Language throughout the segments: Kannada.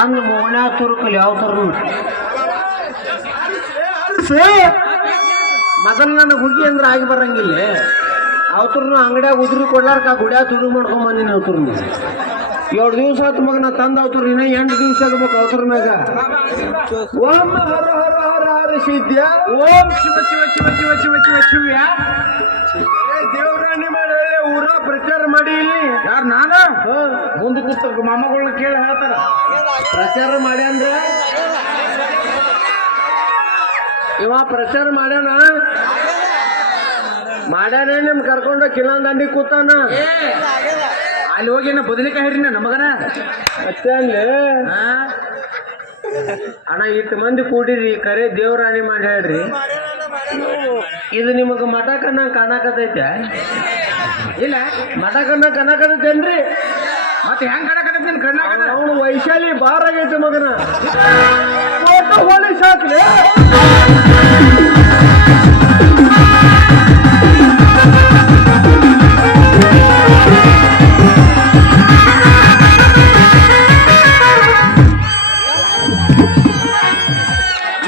ಹಂಗ ಮೋಣ್ಯಾ ತುರುಕಲ್ ಯಾವ ತರ ಮೊದಲು ನನಗೆ ಹುಗ್ಗಿ ಅಂದ್ರೆ ಆಗಿ ಬರಂಗಿಲ್ಲ ಅವತ್ರನು ಅಂಗಡಿಯಾಗ ಉದುರಿ ಕೊಡ್ಲಾರ್ಕ ಗುಡ್ಯಾಗ ತುಡು ಮಾಡ್ಕೊಂಡ್ ಬಂದಿನಿ ಅವತ್ರನು 7 ದಿವಸ ಆತು ಮಗ ನಾ ತಂದ ಅವತ್ರ ಇನ್ನ 8 ದಿವಸ ಆಗ್ಬೇಕು ಅವತ್ರ ಮ್ಯಾಗ ಓಂ ಹರ ಹರ ಹರ ಹರ ಸಿದ್ಯ ಓಂ ಶಿವ ಶಿವ ಶಿವ ಶಿವ ಶಿವ ಶಿವ ಶಿವ್ಯ ದೇವರಾಣಿ ಮಾಡಿ ಊರ ಪ್ರಚಾರ ಮಾಡಿ ಇಲ್ಲಿ ಯಾರು ನಾನ ಮುಂದೆ ಕೂತ ಮಾಮಗಳನ್ನ ಕೇಳಿ ಹೇಳ್ತಾರ ಪ್ರಚಾರ ಮಾಡಿ ಅಂದ್ರೆ ಇವ ಪ್ರಚಾರ ಮಾಡ್ಯಾನ ನಿಮ್ ಕರ್ಕೊಂಡ ಕಿಲನ್ ದಂಡಿ ಕೂತಾನ ಅಲ್ಲಿ ಹೋಗಿ ಬದಲಿಕಾಯಿ ಹರಿನ ನಮಗನ ಮತ್ತೆ ಅಲ್ಲಿ ಅಣ್ಣ ಇಟ್ಟು ಮಂದಿ ಕೂಡಿರಿ ಕರೆ ದೇವರಾಣಿ ಮಾಡಿ ಹೇಳ್ರಿ ಇದು ನಿಮಗ ಮಠ ಕಣ್ಣ ಕಾಣಕತೈತೆ ಇಲ್ಲ ಮಠ ಕಣ್ಣ ಕಾಣಕತೈತೇನ್ರಿ ಮತ್ತೆ ಹೆಂಗ್ ಕಾಣಕತೈತಿ ಕಣ್ಣ ಅವನು ವೈಶಾಲಿ ಬಾರ್ ಆಗೈತೆ ಮಗನ ಹೋಲಿ ಸಾಕ್ಲಿ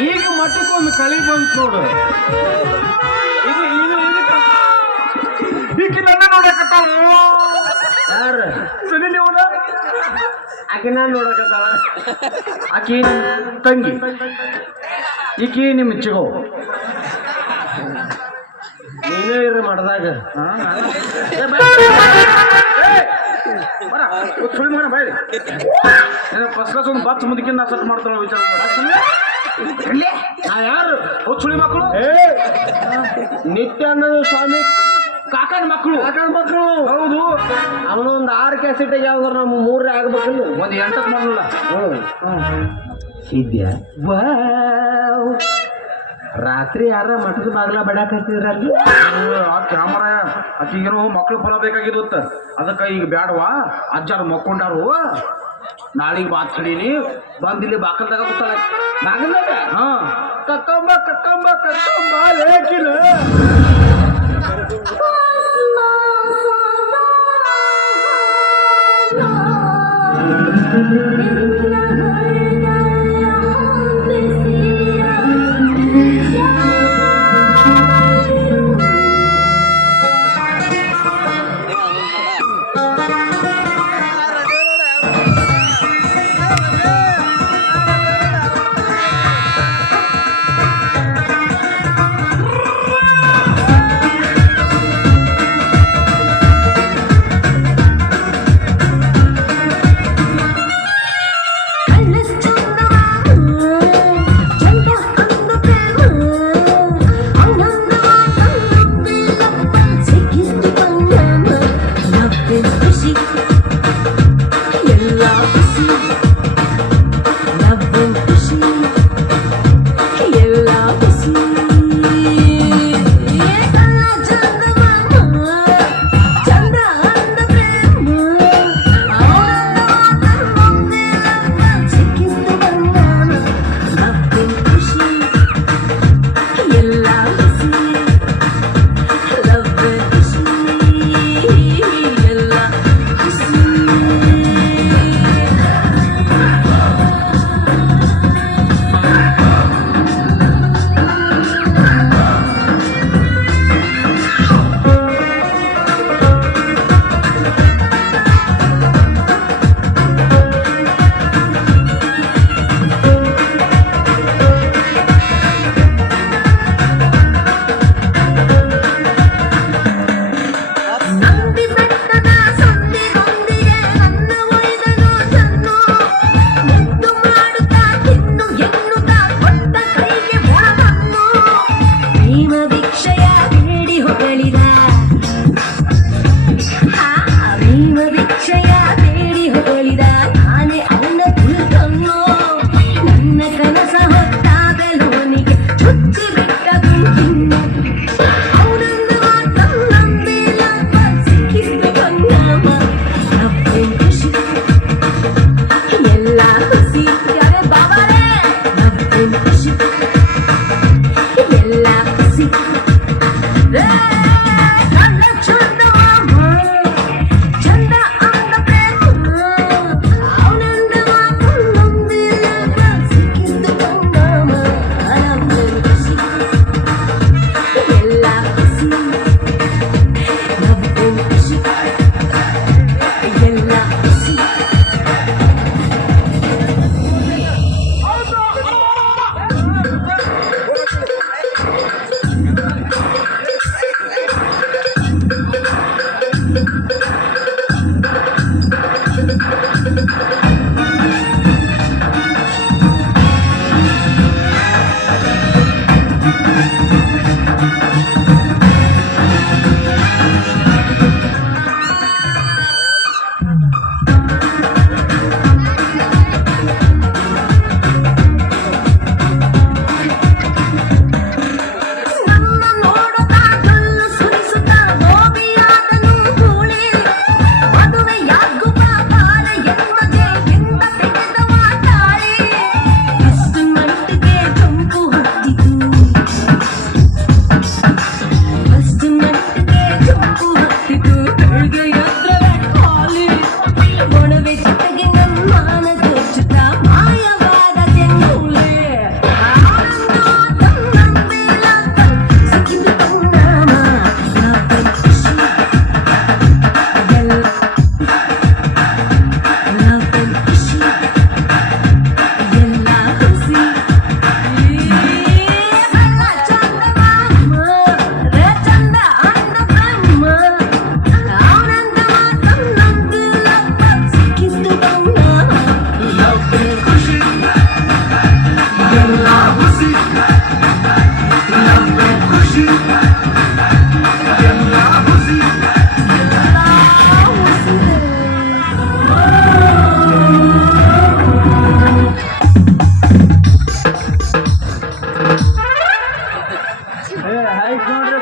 ಈಗ ಮಠಕ್ಕೊಂದು ಕಳಿ ಬಂತು ನೋಡು ಇದು ಇದು ಈಗ ನನ್ನ ನೋಡಕತ್ತಾವ ಯಾರು ಸುನಿಲ್ ಇವನ ಆಕೆ ನಾನು ನೋಡಕತ್ತಾವ ಆಕಿ ತಂಗಿ ಈಕಿ ನಿಮ್ಮ ಚಿಗೋ ನೀನೇ ಇರ್ರಿ ಮಾಡ್ದಾಗ ಸುಳಿ ಮಗನ ಬಾಯ್ರಿ ಫಸ್ಟ್ ಕ್ಲಾಸ್ ಒಂದು ಬಸ್ ಮುಂದಕ್ಕಿಂತ ಸಟ್ ಮಾಡ್ತಾಳ ವಿಚಾರ ನಾ ಯಾರು ಸುಳಿ ಮಕ್ಕಳು ನಿತ್ಯಾನಂದ ಸ್ವಾಮಿ ಕಾಕನ ಮಕ್ಕಳು ಹೌದು ಅವನು ಒಂದು 6 ಕ್ಯಾಸೆಟ್ ಯಾವ್ದಾರ ನಮ್ಮ 3 ಆಗ್ಬೇಕಲ್ಲ ಒಂದು 8ಕ್ಕೆ ಮಾಡಲ್ಲ ಇದ್ಯಾ ರಾತ್ರಿ ಯಾರ ಮಠದ ಬಾಗ್ಲ ಬಡಾಕ್ ಹಚ್ಚಿದ್ರಲ್ಲಿ ಆ ಕ್ಯಾಮರಾ ಆಕಿಗೇನು ಮಕ್ಳು ಫಲ ಬೇಕಾಗಿದ್ದ ಅದಕ್ಕೆ ಈಗ ಬ್ಯಾಡವಾ ಅಜ್ಜಾರು ಮಕ್ಕೊಂಡಾರು ನಾಳಿಗೆ ಬಾತ್ ಕಡೀನಿ ಬಂದಿಲ್ಲಿ ಬಾಕಲ್ದಾಗ ಕೂತಾಳ ಬಾಗಲ್ದಾಗ ಕಕ್ಕಂಬ ಕಕ್ಕಂಬ ಕಕ್ಕಂಬ ಲೇಕಿಲ್ಲ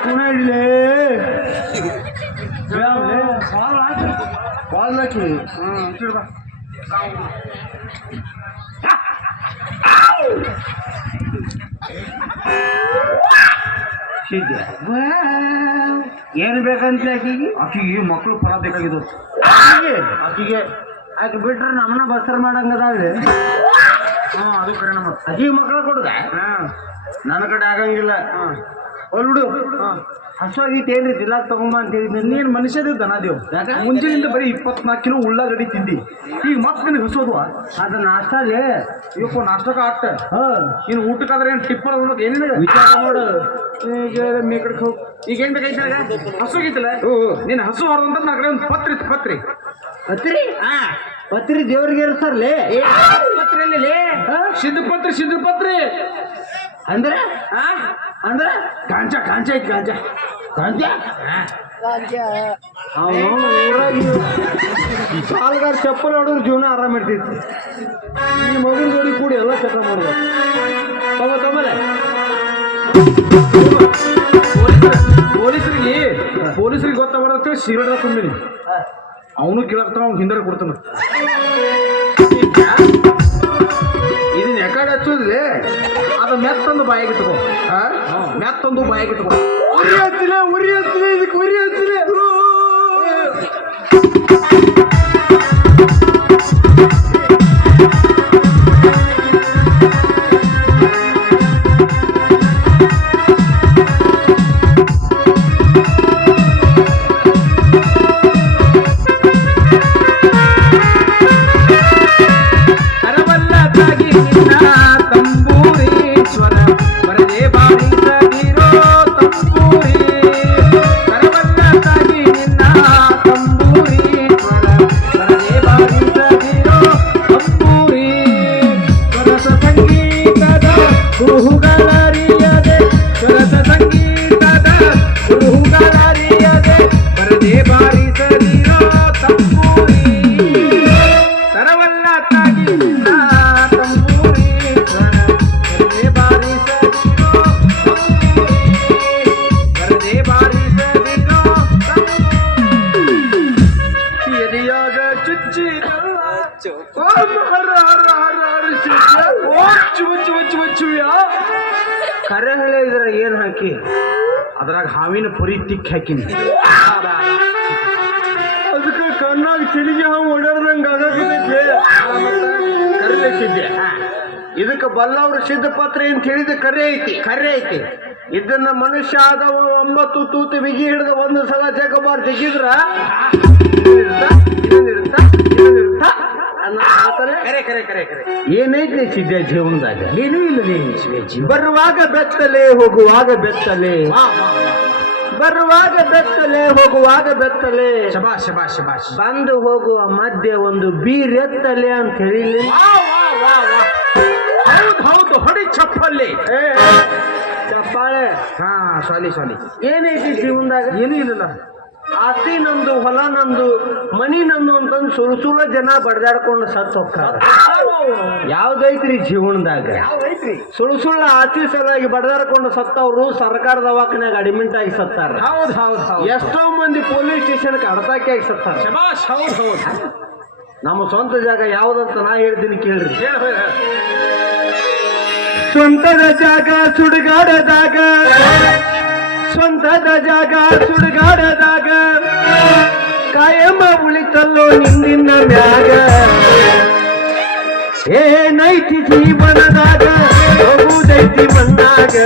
ಕುಣ ಹಿಡಿಲೇ ಬಾಲ್ ಹಾಕಿ ಏನು ಬೇಕಂತ ಆಕಿಗೆ ಮಕ್ಕಳು ಫಲ ಬೇಕಾಗಿದ್ದು ಆಕಿಗೆ ಆಕೆ ಬಿಟ್ರೆ ನಮ್ಮನ್ನ ಬಸರ್ ಮಾಡಂಗದಾವೆ ಅದು ಕರೆ ನಮ್ಮ ಅಜ್ಜಿಗೆ ಮಕ್ಕಳು ಕೊಡುದ ನನ್ನ ಕಡೆ ಆಗಂಗಿಲ್ಲ ಹೊಲ್ಬಿಡು ಹಸುವಾಗಿತ್ತು ಏನ್ರಿ ತಿಲ್ಲಾಕ್ ತಗೊಂಬ ಅಂತ ಹೇಳಿದ್ನಿ ನೀನ್ ಮನುಷ್ಯದ ದನದೇವ್ ಮುಂಜಾನಿಂದ ಬರೀ 24 ಕಿಲೋ ಉಳ್ಳಾಗಡ್ಡಿ ತಿಂದಿ ಈಗ ಮತ್ತೆ ನಿನಗೆ ಹಸೋದ್ವಾ ಅದು ನಾಷ್ಟಾಲೇ ಇವಪ್ಪ ನಾಷ್ಟಕ ಆಟ ಇನ್ನು ಊಟಕ್ಕಾದ್ರೆ ಏನು ಟಿಪ್ಪರ್ ಹೋಗ್ಬೇಕು ಏನಿಲ್ಲ ವಿಚಾರ ಮಾಡು ಈಗ ಮೇಕಡ್ಗೆ ಹೋಗಿ ಈಗ ಏನ್ ಬೇಕಾಯ್ತು ಹಸುಗಿತ್ತಲ್ಲ ನೀನು ಹಸು ಹೊರದಂತ ನನ್ನ ಕಡೆ ಒಂದು ಪತ್ರಿ ಇತ್ತು ಪತ್ರಿ ಪತ್ರಿ ಪತ್ರಿ ದೇವ್ರಿಗೆ ಇರ್ತಾರಲೇ ಪತ್ರಿಯಲ್ಲಿ ಸಿದ್ಧಪತ್ರಿ ಅಂದ್ರೆ ಅಂದ್ರೆ ಗಾಂಜಾ ಗಾಂಜಾ ಐತಿ ಗಾಂಜಾ ಗಾಂಜಾ ಊರಾಗಿ ಸಾಲ್ಗಾರ ಚಪ್ಪಲ್ ಹೊಡೋದು ಜೀವನ ಆರಾಮ ಇರ್ತಿತ್ತು ಈ ಮಗನ ಜೋಡಿ ಕೂಡಿ ಎಲ್ಲ ಚಕ್ರ ಮಾಡ್ಬೇಕು ತಮ್ಮಲೆ ಪೊಲೀಸರಿಗೆ ಗೊತ್ತಾಗ್ಬಾರ್ದು ಸಿಗರೇಟ್ ತುಂಬಿನಿ ಅವನು ಕೇಳಾಕ್ತಾನ ಅವ್ನು ಹಿಂದೆ ಕೊಡ್ತಾನ ಇದನ್ನ ಯಾಕಡೆ ಹಚ್ಚೋದ್ಲೆ ಅದು ಮೆತ್ತೊಂದು ಬಾಯಿಗೆ ತಗೋ ಮೆತ್ತೊಂದು ಬಾಯಿಗೆ ತಗೋ ಉರಿ ಹತ್ತಿಲ್ಲ ಇದಕ್ಕೆ ಉರಿ ಹತ್ತಿಲ್ಲ ಕರೆ ಹೇಳಿದ್ರ ಏನ್ ಹಾಕಿ ಅದ್ರಾಗ ಹಾವಿನ ಪರಿ ತಿಕ್ಕಿ ಹಾಕಿನಿ ಅದಕ್ಕೆ ಕಣ್ಣಾಗ ಚಿಲಿಗೆ ಹಾವು ಓಡಾಡ್ದಂಗ ಕರಿಸಿದ್ದೆ ಇದಕ್ಕೆ ಬಲ್ಲವ್ರ ಸಿದ್ಧಪತ್ರ ಅಂತ ಹೇಳಿದ ಕರೆ ಐತಿ ಇದನ್ನ ಮನುಷ್ಯ ಆದವ 9 ತೂತು ಬಿಗಿ ಹಿಡಿದ ಒಂದು ಸಲ ಜಗಬಾರ್ ಜಗಿದ್ರ ಏನೈತಿ ಸಿದ್ಧ ಜೀವನದಾಗ ಏನೂ ಇಲ್ಲ ಬರುವಾಗ ಬೆತ್ತಲೆ ಹೋಗುವಾಗ ಬೆತ್ತಲೆ ಬರುವಾಗ ಬೆತ್ತಲೆ ಹೋಗುವಾಗ ಬೆತ್ತಲೆ ಶಬಾಷ್ ಶಬಾಷ್ ಶಬಾಷ್ ಬಂದು ಹೋಗುವ ಮಧ್ಯೆ ಒಂದು ಬೀರೆತ್ತಲೆ ಅಂತ ಹೇಳಿಲ್ಲ ಹೌದು ಹೊಡಿ ಚಪ್ಪಲ್ಲಿ ಚಪ್ಪಾಳೆ ಸಾಲಿ ಏನೈತಿ ಜೀವನದಾಗ ಏನೂ ಇಲ್ಲ ಆಸ್ತಿ ನಂದು ಹೊಲ ನಂದು ಮನಿ ನಂದು ಅಂತಂದು ಸುಳ್ಳು ಜನ ಬಡ್ದಾಡ್ಕೊಂಡು ಸತ್ತು ಹೋಗ್ತಾರ ಯಾವ್ದೈತ್ರಿ ಜೀವನದಾಗ ಸುಳ್ಳು ಆಸ್ತಿ ಸಲುವಾಗಿ ಬಡ್ದಾಡ್ಕೊಂಡು ಸತ್ತವ್ರು ಸರ್ಕಾರ ದವಾಖಾನ್ಯಾಗ ಅಡ್ಮಿಟ್ ಆಗಿ ಸತ್ತಾರ ಎಷ್ಟೋ ಮಂದಿ ಪೊಲೀಸ್ ಸ್ಟೇಷನ್ಗೆ ಅಡತಾಕಿ ಆಗಿ ಸತ್ತಾರ ನಮ್ಮ ಸ್ವಂತ ಜಾಗ ಯಾವ್ದಂತ ನಾ ಹೇಳ್ತೀನಿ ಕೇಳ್ರಿ ಸ್ವಂತದ ಜಾಗ ಸುಡುಗಾಡದಾಗ ಸ್ವಂತದ ಜಾಗ ಸುಡುಗಾಡದಾಗ ಕಾಯಮ ಉಳಿತಲ್ಲೋ ನಿನ್ನಿನ್ನ ಮ್ಯಾಗ ಏನೈತಿ ಜೀವನದಾಗ ಹೋಗುದೈತಿ ಮಣ್ಣಾಗ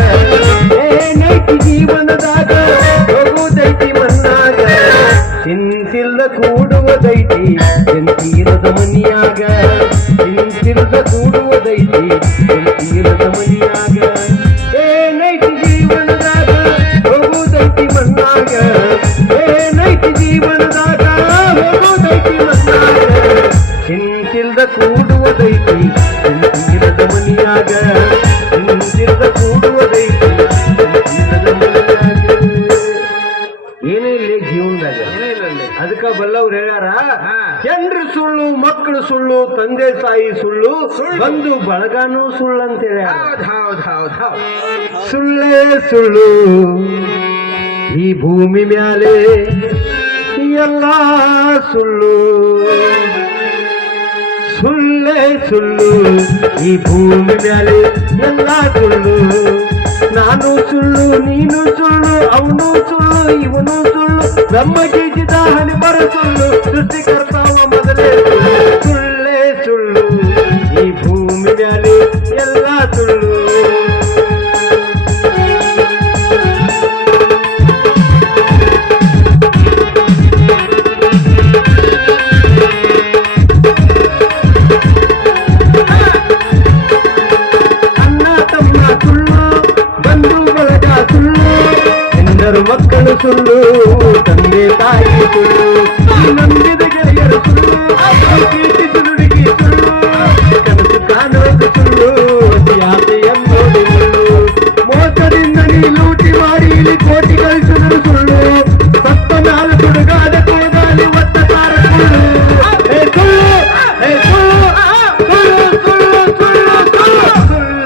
ಏನೈತಿ ಜೀವನದಾಗ ಹೋಗುದೈತಿ ಮಣ್ಣಾಗ ಚಿಂತಿಲ್ದ ಕೂಡುವುದೈತಿ ಚಿಂತೀರದ ಮನಿಯಾಗ ಚಿಂತಿಲ್ದ ಕೂಡುವುದೈತಿ ಚಿಂತೀರದ ಮನಿಯಾಗ ಏನೈತಿ ಜೀವನದಾಗ ಹೋಗುದೈತಿ ಮಣ್ಣಾಗ ಏನೈತಿ ಜೀವನದಾಗ ಹೋಗುದೈತಿ ಮಣ್ಣಾಗ ಚಿಂತಿಲ್ದ ಕೂಡುವುದೈತಿ ಚಿಂತೀರದ ಮನಿಯಾಗ ಚಿಂತಿಲ್ದ ಕೂಡುವುದೈತಿ ಚಿಂತೀರದ ಮನಿಯಾಗ ಏನೇ ಇಲ್ಲ ಜೀವನದಾಗ ಅದಕ್ಕ ಬಲ್ಲವ್ರು ಹೇಳ್ಯಾರ ಜನರು ಸುಳ್ಳು ಮಕ್ಕಳು ಸುಳ್ಳು ತಂದೆ ತಾಯಿ ಸುಳ್ಳು ಬಂದು ಬಳಗಾನು ಸುಳ್ಳು ಅಂತ ಹೇಳ್ಯಾರ ಸುಳ್ಳೇ ಸುಳ್ಳು ಈ ಭೂಮಿ ಮ್ಯಾಲೆ ಎಲ್ಲ ಸುಳ್ಳು ಸುಳ್ಳೇ ಸುಳ್ಳು ಈ ಭೂಮಿ ಮ್ಯಾಲೆ ಎಲ್ಲ ಸುಳ್ಳು ನಾನು ಸುಳ್ಳು ನೀನು ಸುಳ್ಳು ಅವನು ಸುಳ್ಳು ಇವನು ಸುಳ್ಳು ನಮ್ಮ ಗೀಜಿದ ಹಣಿ ಬರ ಸುಳ್ಳು ಸೃಷ್ಟಿಕರ್ತಾವ ಮೊದಲೇ ಸುಳ್ಳೇ ಸುಳ್ಳು ಈ ಭೂಮಿ ಮ್ಯಾಲೆ ಎಲ್ಲ ಸುಳ್ಳು ಮಕ್ಕಳು ಸುಳ್ಳು ತಂದೆ ತಾಯಿ ಸುಳ್ಳು ನಂಬಿದ ಗೆಳೆಯರು ಸುಳ್ಳು ಪ್ರೀತಿ ಸುಳ್ಳುಡಿಗೆ ಸುಳ್ಳು ಕನಸು ಕಾಣೋದು ಸುಳ್ಳು ಅತಿಯಾಸೆ ಎಂಬುದು ಸುಳ್ಳು ಮೋಸದಿಂದ ನೀ ಲೂಟಿ ಮಾಡಿ ಇಲ್ಲಿ ಕೋಟಿ ಗಳಿಸಿದರು ಸುಳ್ಳು ಸತ್ತ ಮ್ಯಾಲ ಸುಡುಗಾದ ಕೋದಾಲಿ ಒತ್ತ ತಾರ ಸುಳ್ಳು ಏ ಸುಳ್ಳು ಏ ಸುಳ್ಳು ಸುಳ್ಳು ಸುಳ್ಳು ಸುಳ್ಳು ಸುಳ್ಳು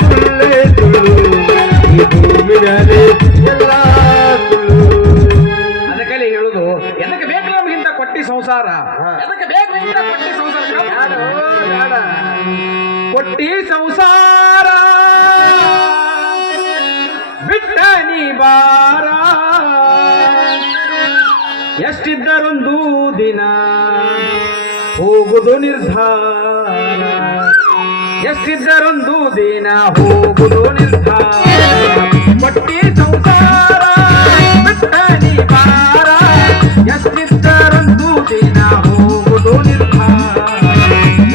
ಸುಳ್ಳೇ ಸುಳ್ಳು ಭೂಮಿ ಮ್ಯಾಲೆ ಎಲ್ಲ ಸುಳ್ಳು ಅದಕ್ಕಲ್ಲಿ ಹೇಳುದು ಎದಕ್ಕೆ ಬೇಕು ನಮಗಿಂತ ಕೊಟ್ಟಿ ಸಂಸಾರ ಎದಕ್ಕೆ ಬೇಕು ಇಂತ ಕೊಟ್ಟಿ ಸಂಸಾರ ಕೊಟ್ಟಿ ಸಂಸಾರ ಬಿಟ್ಟ ನೀ ಬಾರ ಎಷ್ಟಿದ್ದರೊಂದು ದಿನ ಹೋಗುದು ನಿರ್ಧಾರ ಎಷ್ಟಿದ್ದರೊಂದು ದಿನ ಹೋಗುದು ನಿರ್ಧಾರ ಕೊಟ್ಟಿ ಸಂಸಾರ ಬಿಟ್ಟ ನೀ ಬಾರ ಎಷ್ಟಿದ್ದರೊಂದು ದಿನ ಹೋಗುದು ನಿರ್ಧಾರ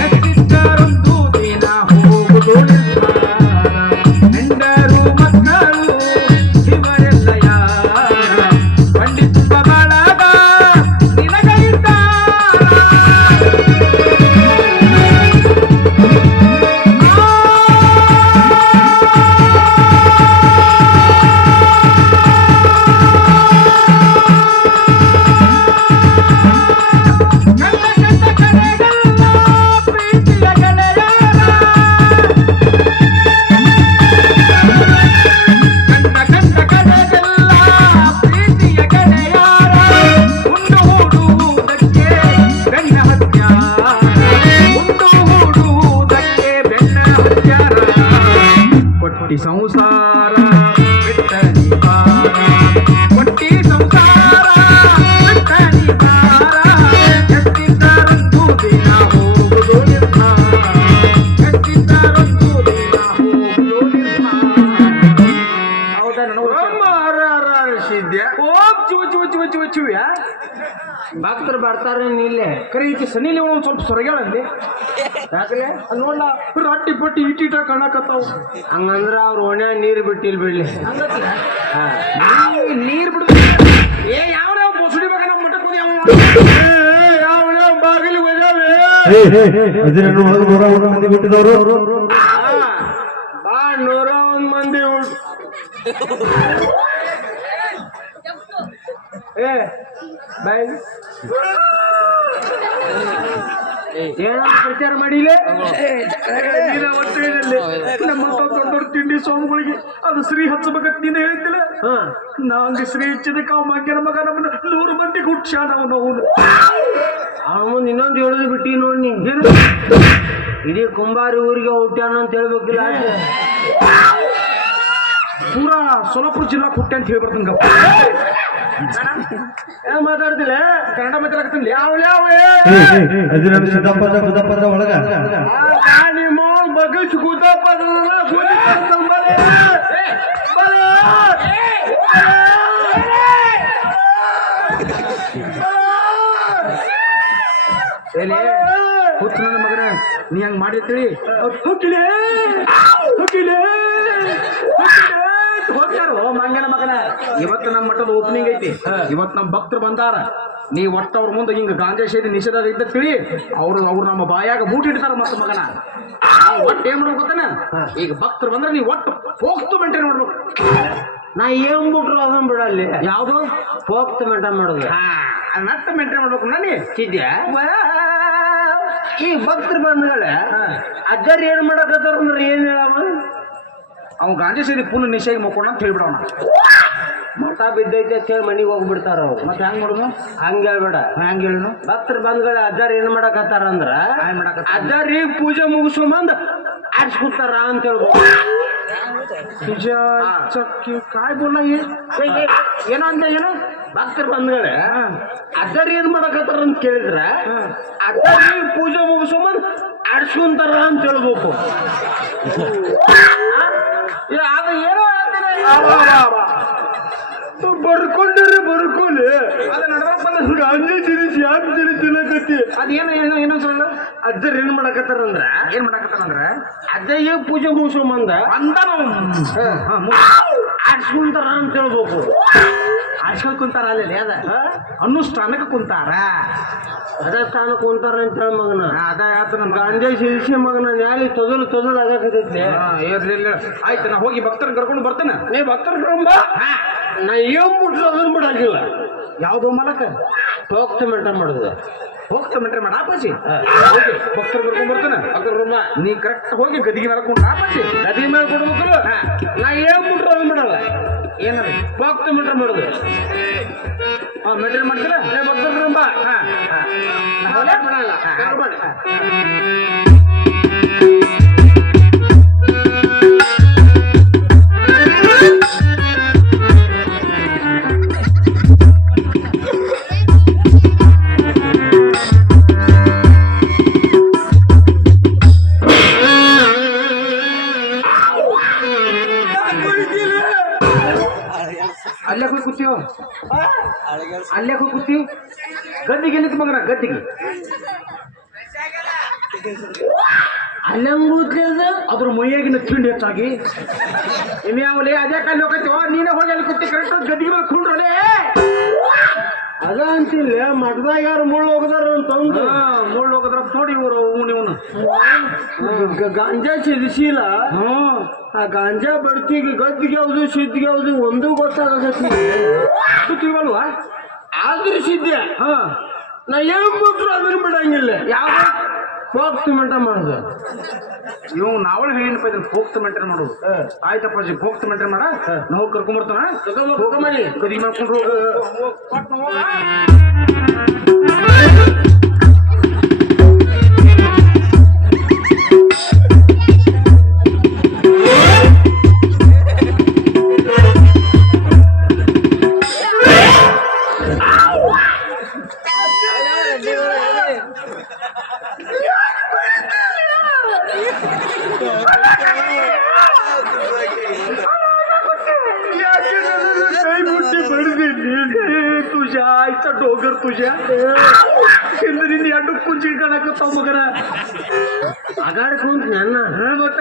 ಎಷ್ಟಿದ್ದರೊಂದು ದಿನ ಹೋಗುದು ನಿರ್ಧಾರ ಹೆಂಡರು ಮಕ್ಕಳು ಇವರೆಲ್ಲ ಯಾರ ಪಂಡಿತ ಬಳಗ ನಿನಗೈತಾರ ಸಂಸಾರ ಬಿಟ್ಟ ನೀ ಬಾರ ಕೊಟ್ಟಿ ಸಂಸಾರ ಬಿಟ್ಟ ನೀ ಬಾರ ಎಷ್ಟಿದ್ದರೊಂದು ದಿನ ಹೋಗುದು ನಿರ್ಧಾರ ಎಷ್ಟಿದ್ದರೊಂದು ದಿನ ಹೋಗುದು ನಿರ್ಧಾರ ಹೌದಾ ಸಿದ್ಯ ಓಂ ಚುವ ಚುವ ಚುವ ಚುವ ಚುವ್ಯ ಭಕ್ತರು ಬರ್ತಾರೆ ಇಲ್ಲೇ ಕರೆ ಈಕೆ ಸನಿ ನೀವು ಒಂದು ಸ್ವಲ್ಪ ಸೊರಗ್ಯಾಳಂದಿ ಯಾಕಲೆ ಅಲ್ಲಿ ನೋಡ್ಲ ರೊಟ್ಟಿ ಪಟ್ಟಿ ಇಟ್ಟಿಟ ಕಣ್ಣಕತ್ತಾವು ಹಂಗಂದ್ರ ಅವ್ರ ಓಣ್ಯ ನೀರು ಬಿಟ್ಟಿಲ್ ಬಿಡ್ಲಿ ನೀರ್ ಬಿಡು ಏ ಯಾವ ಬಸುಡಿ ಬೇಕಾ ನಮ್ಮ ಮಠಕ್ಕೆ ಹೋದ್ಯಾವ ಬಾಗಿಲು ಹೋಗ್ಯಾವೆ ಮಂದಿ ಬಿಟ್ಟಿದವರು ಬಾ 101 ಮಂದಿ ಏ ಬೈ ಏನೋ ಪ್ರಚಾರ ಮಾಡಿಲ್ಲ ನಮ್ಮ ದೊಡ್ಡ ದೊಡ್ಡ ತಿಂಡಿ ಸ್ವಾಮಿಗಳಿಗೆ ಅದು ಶ್ರೀ ಹಚ್ಚಬೇಕಂತ ನೀನು ಹೇಳಿದ್ದಿಲ್ಲ ನಂಗೆ ಶ್ರೀ ಹಚ್ಚಿದಕ್ಕ ಅವ ಮಂಗ್ಯನ ಮಗ ನಮ್ಮನ್ನ 100 ಮಂದಿಗೆ ಹುಟ್ಸ್ಯಾನ ಅವನು ಅವನು ಇನ್ನೊಂದು ಹೇಳೋದು ಬಿಟ್ಟಿ ನೋಡಿ ಇಡೀ ಕುಂಬಾರಿ ಊರಿಗೆ ಹುಟ್ಟ್ಯಾನ ಅಂತ ಹೇಳ್ಬೇಕಿಲ್ಲ ಪೂರಾ ಸೋಲಾಪುರ ಜಿಲ್ಲಾ ಹುಟ್ಟಿ ಅಂತ ಹೇಳ್ಬರ್ತಂಗ ಮಾತಾಡ್ತಿಲ್ಲ ಕನ್ನಡ ಮಾತಾಡಕತ್ತಿಲ್ಲ ಯಾವ ಸಿದ್ದಪ್ಪದ ಒಳಗ ನಿಮ್ಮ ಬಗ್ಗಿಸಿ ಕೂತಪ್ಪದ ಹುಚ್ಚ ನನ್ನ ಮಗನ ನೀ ಹಂಗ ಮಾಡಿರ್ತೀವಿ ಹೋಗ್ತಾರೋ ಮಂಗನ ಮಗನ ಇವತ್ತು ನಮ್ಮ ಮಠದ ಓಪನಿಂಗ್ ಐತಿ ಇವತ್ತು ನಮ್ಮ ಭಕ್ತರು ಬಂದಾರ ನೀ ಒಟ್ಟು ಅವ್ರ ಮುಂದೆ ಹಿಂಗ ಗಾಂಜಾ ಸೇರಿ ನಿಷೇಧ ಇದ್ದ ತಿಳಿ ಅವ್ರು ನಮ್ಮ ಬಾಯಾಗ ಬೂಟ್ ಇಡ್ತಾರ ಮತ್ತ ಮಗನ ಒಟ್ಟು ಏನ್ ಮಾಡ್ಬೇಕು ಗೊತ್ತನ ಈಗ ಭಕ್ತರು ಬಂದ್ರೆ ನೀ ಒಟ್ಟು ಹೋಗ್ತು ಮೇಂಟೈನ್ ಮಾಡ್ಬೇಕು ನಾ ಏನ್ ಬಿಟ್ರು ಅದನ್ ಬಿಡಲ್ಲಿ ಯಾವ್ದು ಹೋಗ್ತು ಮೇಂಟೈನ್ ಮಾಡೋದು ನಟ್ಟ ಮೇಂಟೈನ್ ಮಾಡ್ಬೇಕು ನಾನಿ ಚಿದ್ಯಾ ಈ ಭಕ್ತರು ಬಂದ್ಗಳ ಅಜ್ಜರ್ ಏನ್ ಮಾಡಕತ್ತಾರ ಅಂದ್ರೆ ಏನ್ ಹೇಳವ ಅವ್ನು ಗಾಂಜಾ ಸೇರಿ ಫುಲ್ ನಿಶೆಗೆ ಮಕ್ಕೊಂಡ ಅಂತ ಹೇಳ್ಬಿಡವನ. ಮಠ ಬಿದ್ದೈತೆ ಅಂತ ಹೇಳಿ ಮನೆಗೆ ಹೋಗ್ಬಿಡ್ತಾರ ಅವ್ರು. ಮತ್ತೆ ಹೆಂಗ್ ಮಾಡುದು? ಹಂಗ ಹೇಳ್ಬೇಡ. ಹೆಂಗ್ ಹೇಳು? ಭಕ್ತರು ಬಂದ್ಗಳ ಅಜ್ಜಾರ್ ಏನ್ ಮಾಡಕತ್ತಾರ ಅಂದ್ರ ಏನ್ ಮಾಡಕತ್ತಾರ? ಅಜ್ಜಾರ್ ಈಗ ಪೂಜೆ ಮುಗಿಸ್ಕೊಂಬಂದ್ ಆಡ್ಸ್ಕೊತಾರ ಅಂತ ಹೇಳ್ಬೋದು. तुझ्या चक्की काय बोला हे? ಏನೋ ಅಂದ ಏನು? ಭಕ್ತರು ಬಂದ್ಗಳೇ ಅಜ್ಜಾರ್ ಏನ್ ಮಾಡಕತ್ತಾರ ಅಂತ ಕೇಳಿದ್ರ ಅಜ್ಜಾರ್ ಈಗ ಪೂಜೆ ಮುಗಿಸ್ಕೊಂಬಂದ್ ಆಡ್ಸ್ಕೊಂತಾರ ಅಂತ ಹೇಳ್ಬೇಕು. ಅದು ಏನೋ ಬರ್ಕೊಂಡ್ರೆ ಬರ್ಕೊಳ್ಳಿ. ಅದು ನಡ್ರಕ್ ಬಂದ ಗಾಂಜಾ ತಿನ್ನಿಸಿ ಯಾಕೆ ತಿನ್ನಕತ್ತಿ? ಅದೇನು ಏನೋ ಏನೋ ಸಲ ಅಜ್ಜರ್ ಏನ್ ಮಾಡಕತ್ತಾರಂದ್ರ ಏನ್ ಮಾಡಕತ್ತಾನಂದ್ರ ಅಜ್ಜ ಈಗ ಪೂಜೆ ಮುಗಿಸ್ಕೊಂಬಂದ ಅಂತಾನ ಆಡ್ಸ್ಕೊಂತಾರ ಅಂತ ಹೇಳ್ಬೇಕು. ಆಡ್ಸ್ಕೊಂಡ್ ಕುಂತಾರ ಅಲ್ಲಿ ಅದ ಅನುಷ್ಠಾನಕ್ಕೆ ಕುಂತಾರ. ಅದ ಸ್ಥಾನ ಕುಂತಾರ ಅಂತ ಹೇಳ ಮಗನ ಅದ ಆಯ್ತು ನನ್ ಗಾಂಜಾ ಸಿರಿಸಿ ಮಗನ ನ್ಯಾಲಿ ತೊದಲು ಆಗಕತ್ತೈತಿ. ಇರ್ಲಿಲ್ಲ ಆಯ್ತು ನಾ ಹೋಗಿ ಭಕ್ತರನ್ನ ಕರ್ಕೊಂಡು ಬರ್ತೇನೆ. ನೀ ಭಕ್ತರ ಕರ್ಕೊಂಬ. ನಾ ಏನ್ ಬಿಟ್ರು ಅದನ್ನ ಬಿಡಂಗಿಲ್ಲ. ಯಾವ್ದು ಮಲಕ ಹೋಗ್ತ ಮೆಂಟ ಮಾಡುದು ಹೋಗ್ತಾ ಮೆಟ್ರೆ ಮಾಡ ಆಪಾಚಿ ಹೋಗಿ ಭಕ್ತರು ಕರ್ಕೊಂಡ್ ಬರ್ತೇನೆ. ಭಕ್ತರಮ್ಮ ನೀ ಕರೆಕ್ಟ್ ಹೋಗಿ ಗದಿಗೆ ನಡ್ಕೊಂಡು ಆಪಾಚಿ ಗದಿ ಮೇಲೆ ಕೊಡ್ಬೇಕಲ್ಲ. ನಾ ಏನ್ ಬಿಟ್ರು ಅದನ್ನ ಬಿಡಲ್ಲ. ಏನಾರ ಹೋಗ್ತ ಮೆಂಟ ಮಾಡುದು ಮೆಟ್ರೆ ಮಾಡ್ತೀರ ಭಕ್ತರ ಕರ್ಕೊಂಬ. ಮಾಡಲ್ಲ. ಅಲ್ಲೇ ಹೋಗಿ ಕೂತೀವೋ ಅಲ್ಲೇ ಹೋಗಿ ಕೂತೀವಿ ಗದ್ದಿಗೆ ಎಲ್ಲಿತ್ತು ಮಗನ ಗದ್ದಿಗೆ ಅಲ್ಲಂಗೂತ್ಲಿ ಅದು ಅದ್ರ ಮೈಯಾಗಿನ ತಿಂಡಿ ಹೆಚ್ಚಾಗಿ ಇನ್ಯಾವಲೇ ಅದೇ ಕಾಲಿ ಹೋಗತ್ತೀವೋ ನೀನೇ ಹೋಗಿ ಅಲ್ಲಿ ಕೂತಿ ಕರೆಕ್ಟ್ ಗದ್ದಿಗೆ ಮೇಲೆ ಕುಂಡ್ರಲೇ ಅದ ಅಂತಿಲ್ಲ ಮಠದಾಗ ಯಾರು ಮುಳ್ಳು ಹೋಗದಾರ ಅಂತಂದು ಮುಳ್ಳು ಹೋಗದ್ರ ನೋಡಿ ಇವರು ಇವನು ಗಾಂಜಾ ಸಿದಿಸಿಲ್ಲ. ಆ ಗಾಂಜಾ ಬಡ್ತಿಗೆ ಗದ್ದಿಗೆ ಯಾವ್ದು ಸಿದ್ದಿಗೆ ಯಾವ್ದು ಒಂದು ಗೊತ್ತಾಗತಿ ಗೊತ್ತಿಲ್ವಲ್ವಾ? ಆದ್ರೂ ಸಿದ್ಧ ನಾ ಏನ್ ಬಿಟ್ರು ಅದನ್ನ ಬಿಡಂಗಿಲ್ಲ. ಯಾವ ಹೋಗ್ತು ಮೆಂಟ ಮಾಡುದು ಇವ್ ನಾವಳ ಏನಪ್ಪ ಇದ್ರ ಹೋಗ್ತ ಮೆಂಟೇನ್ ಮಾಡೋದು. ಆಯ್ತಪ್ಪ ಜಿ ಹೋಗ್ತ ಮೆಂಟೇನ್ ಮಾಡ ನಾವು ಕರ್ಕೊಂಡ್ಬರ್ತಾನ ಗದಿಗೆ ಮಾಡ್ಕೊಂಡ್ರು तुझ्या आईचा डोगर तुझ्या निन्ने अड्डू कुंची काढाकತ್ತಾವ ಮಗನ ಅಗಾಡ್ಕೊಂತ ನನ್ನ ಗೊತ್ತ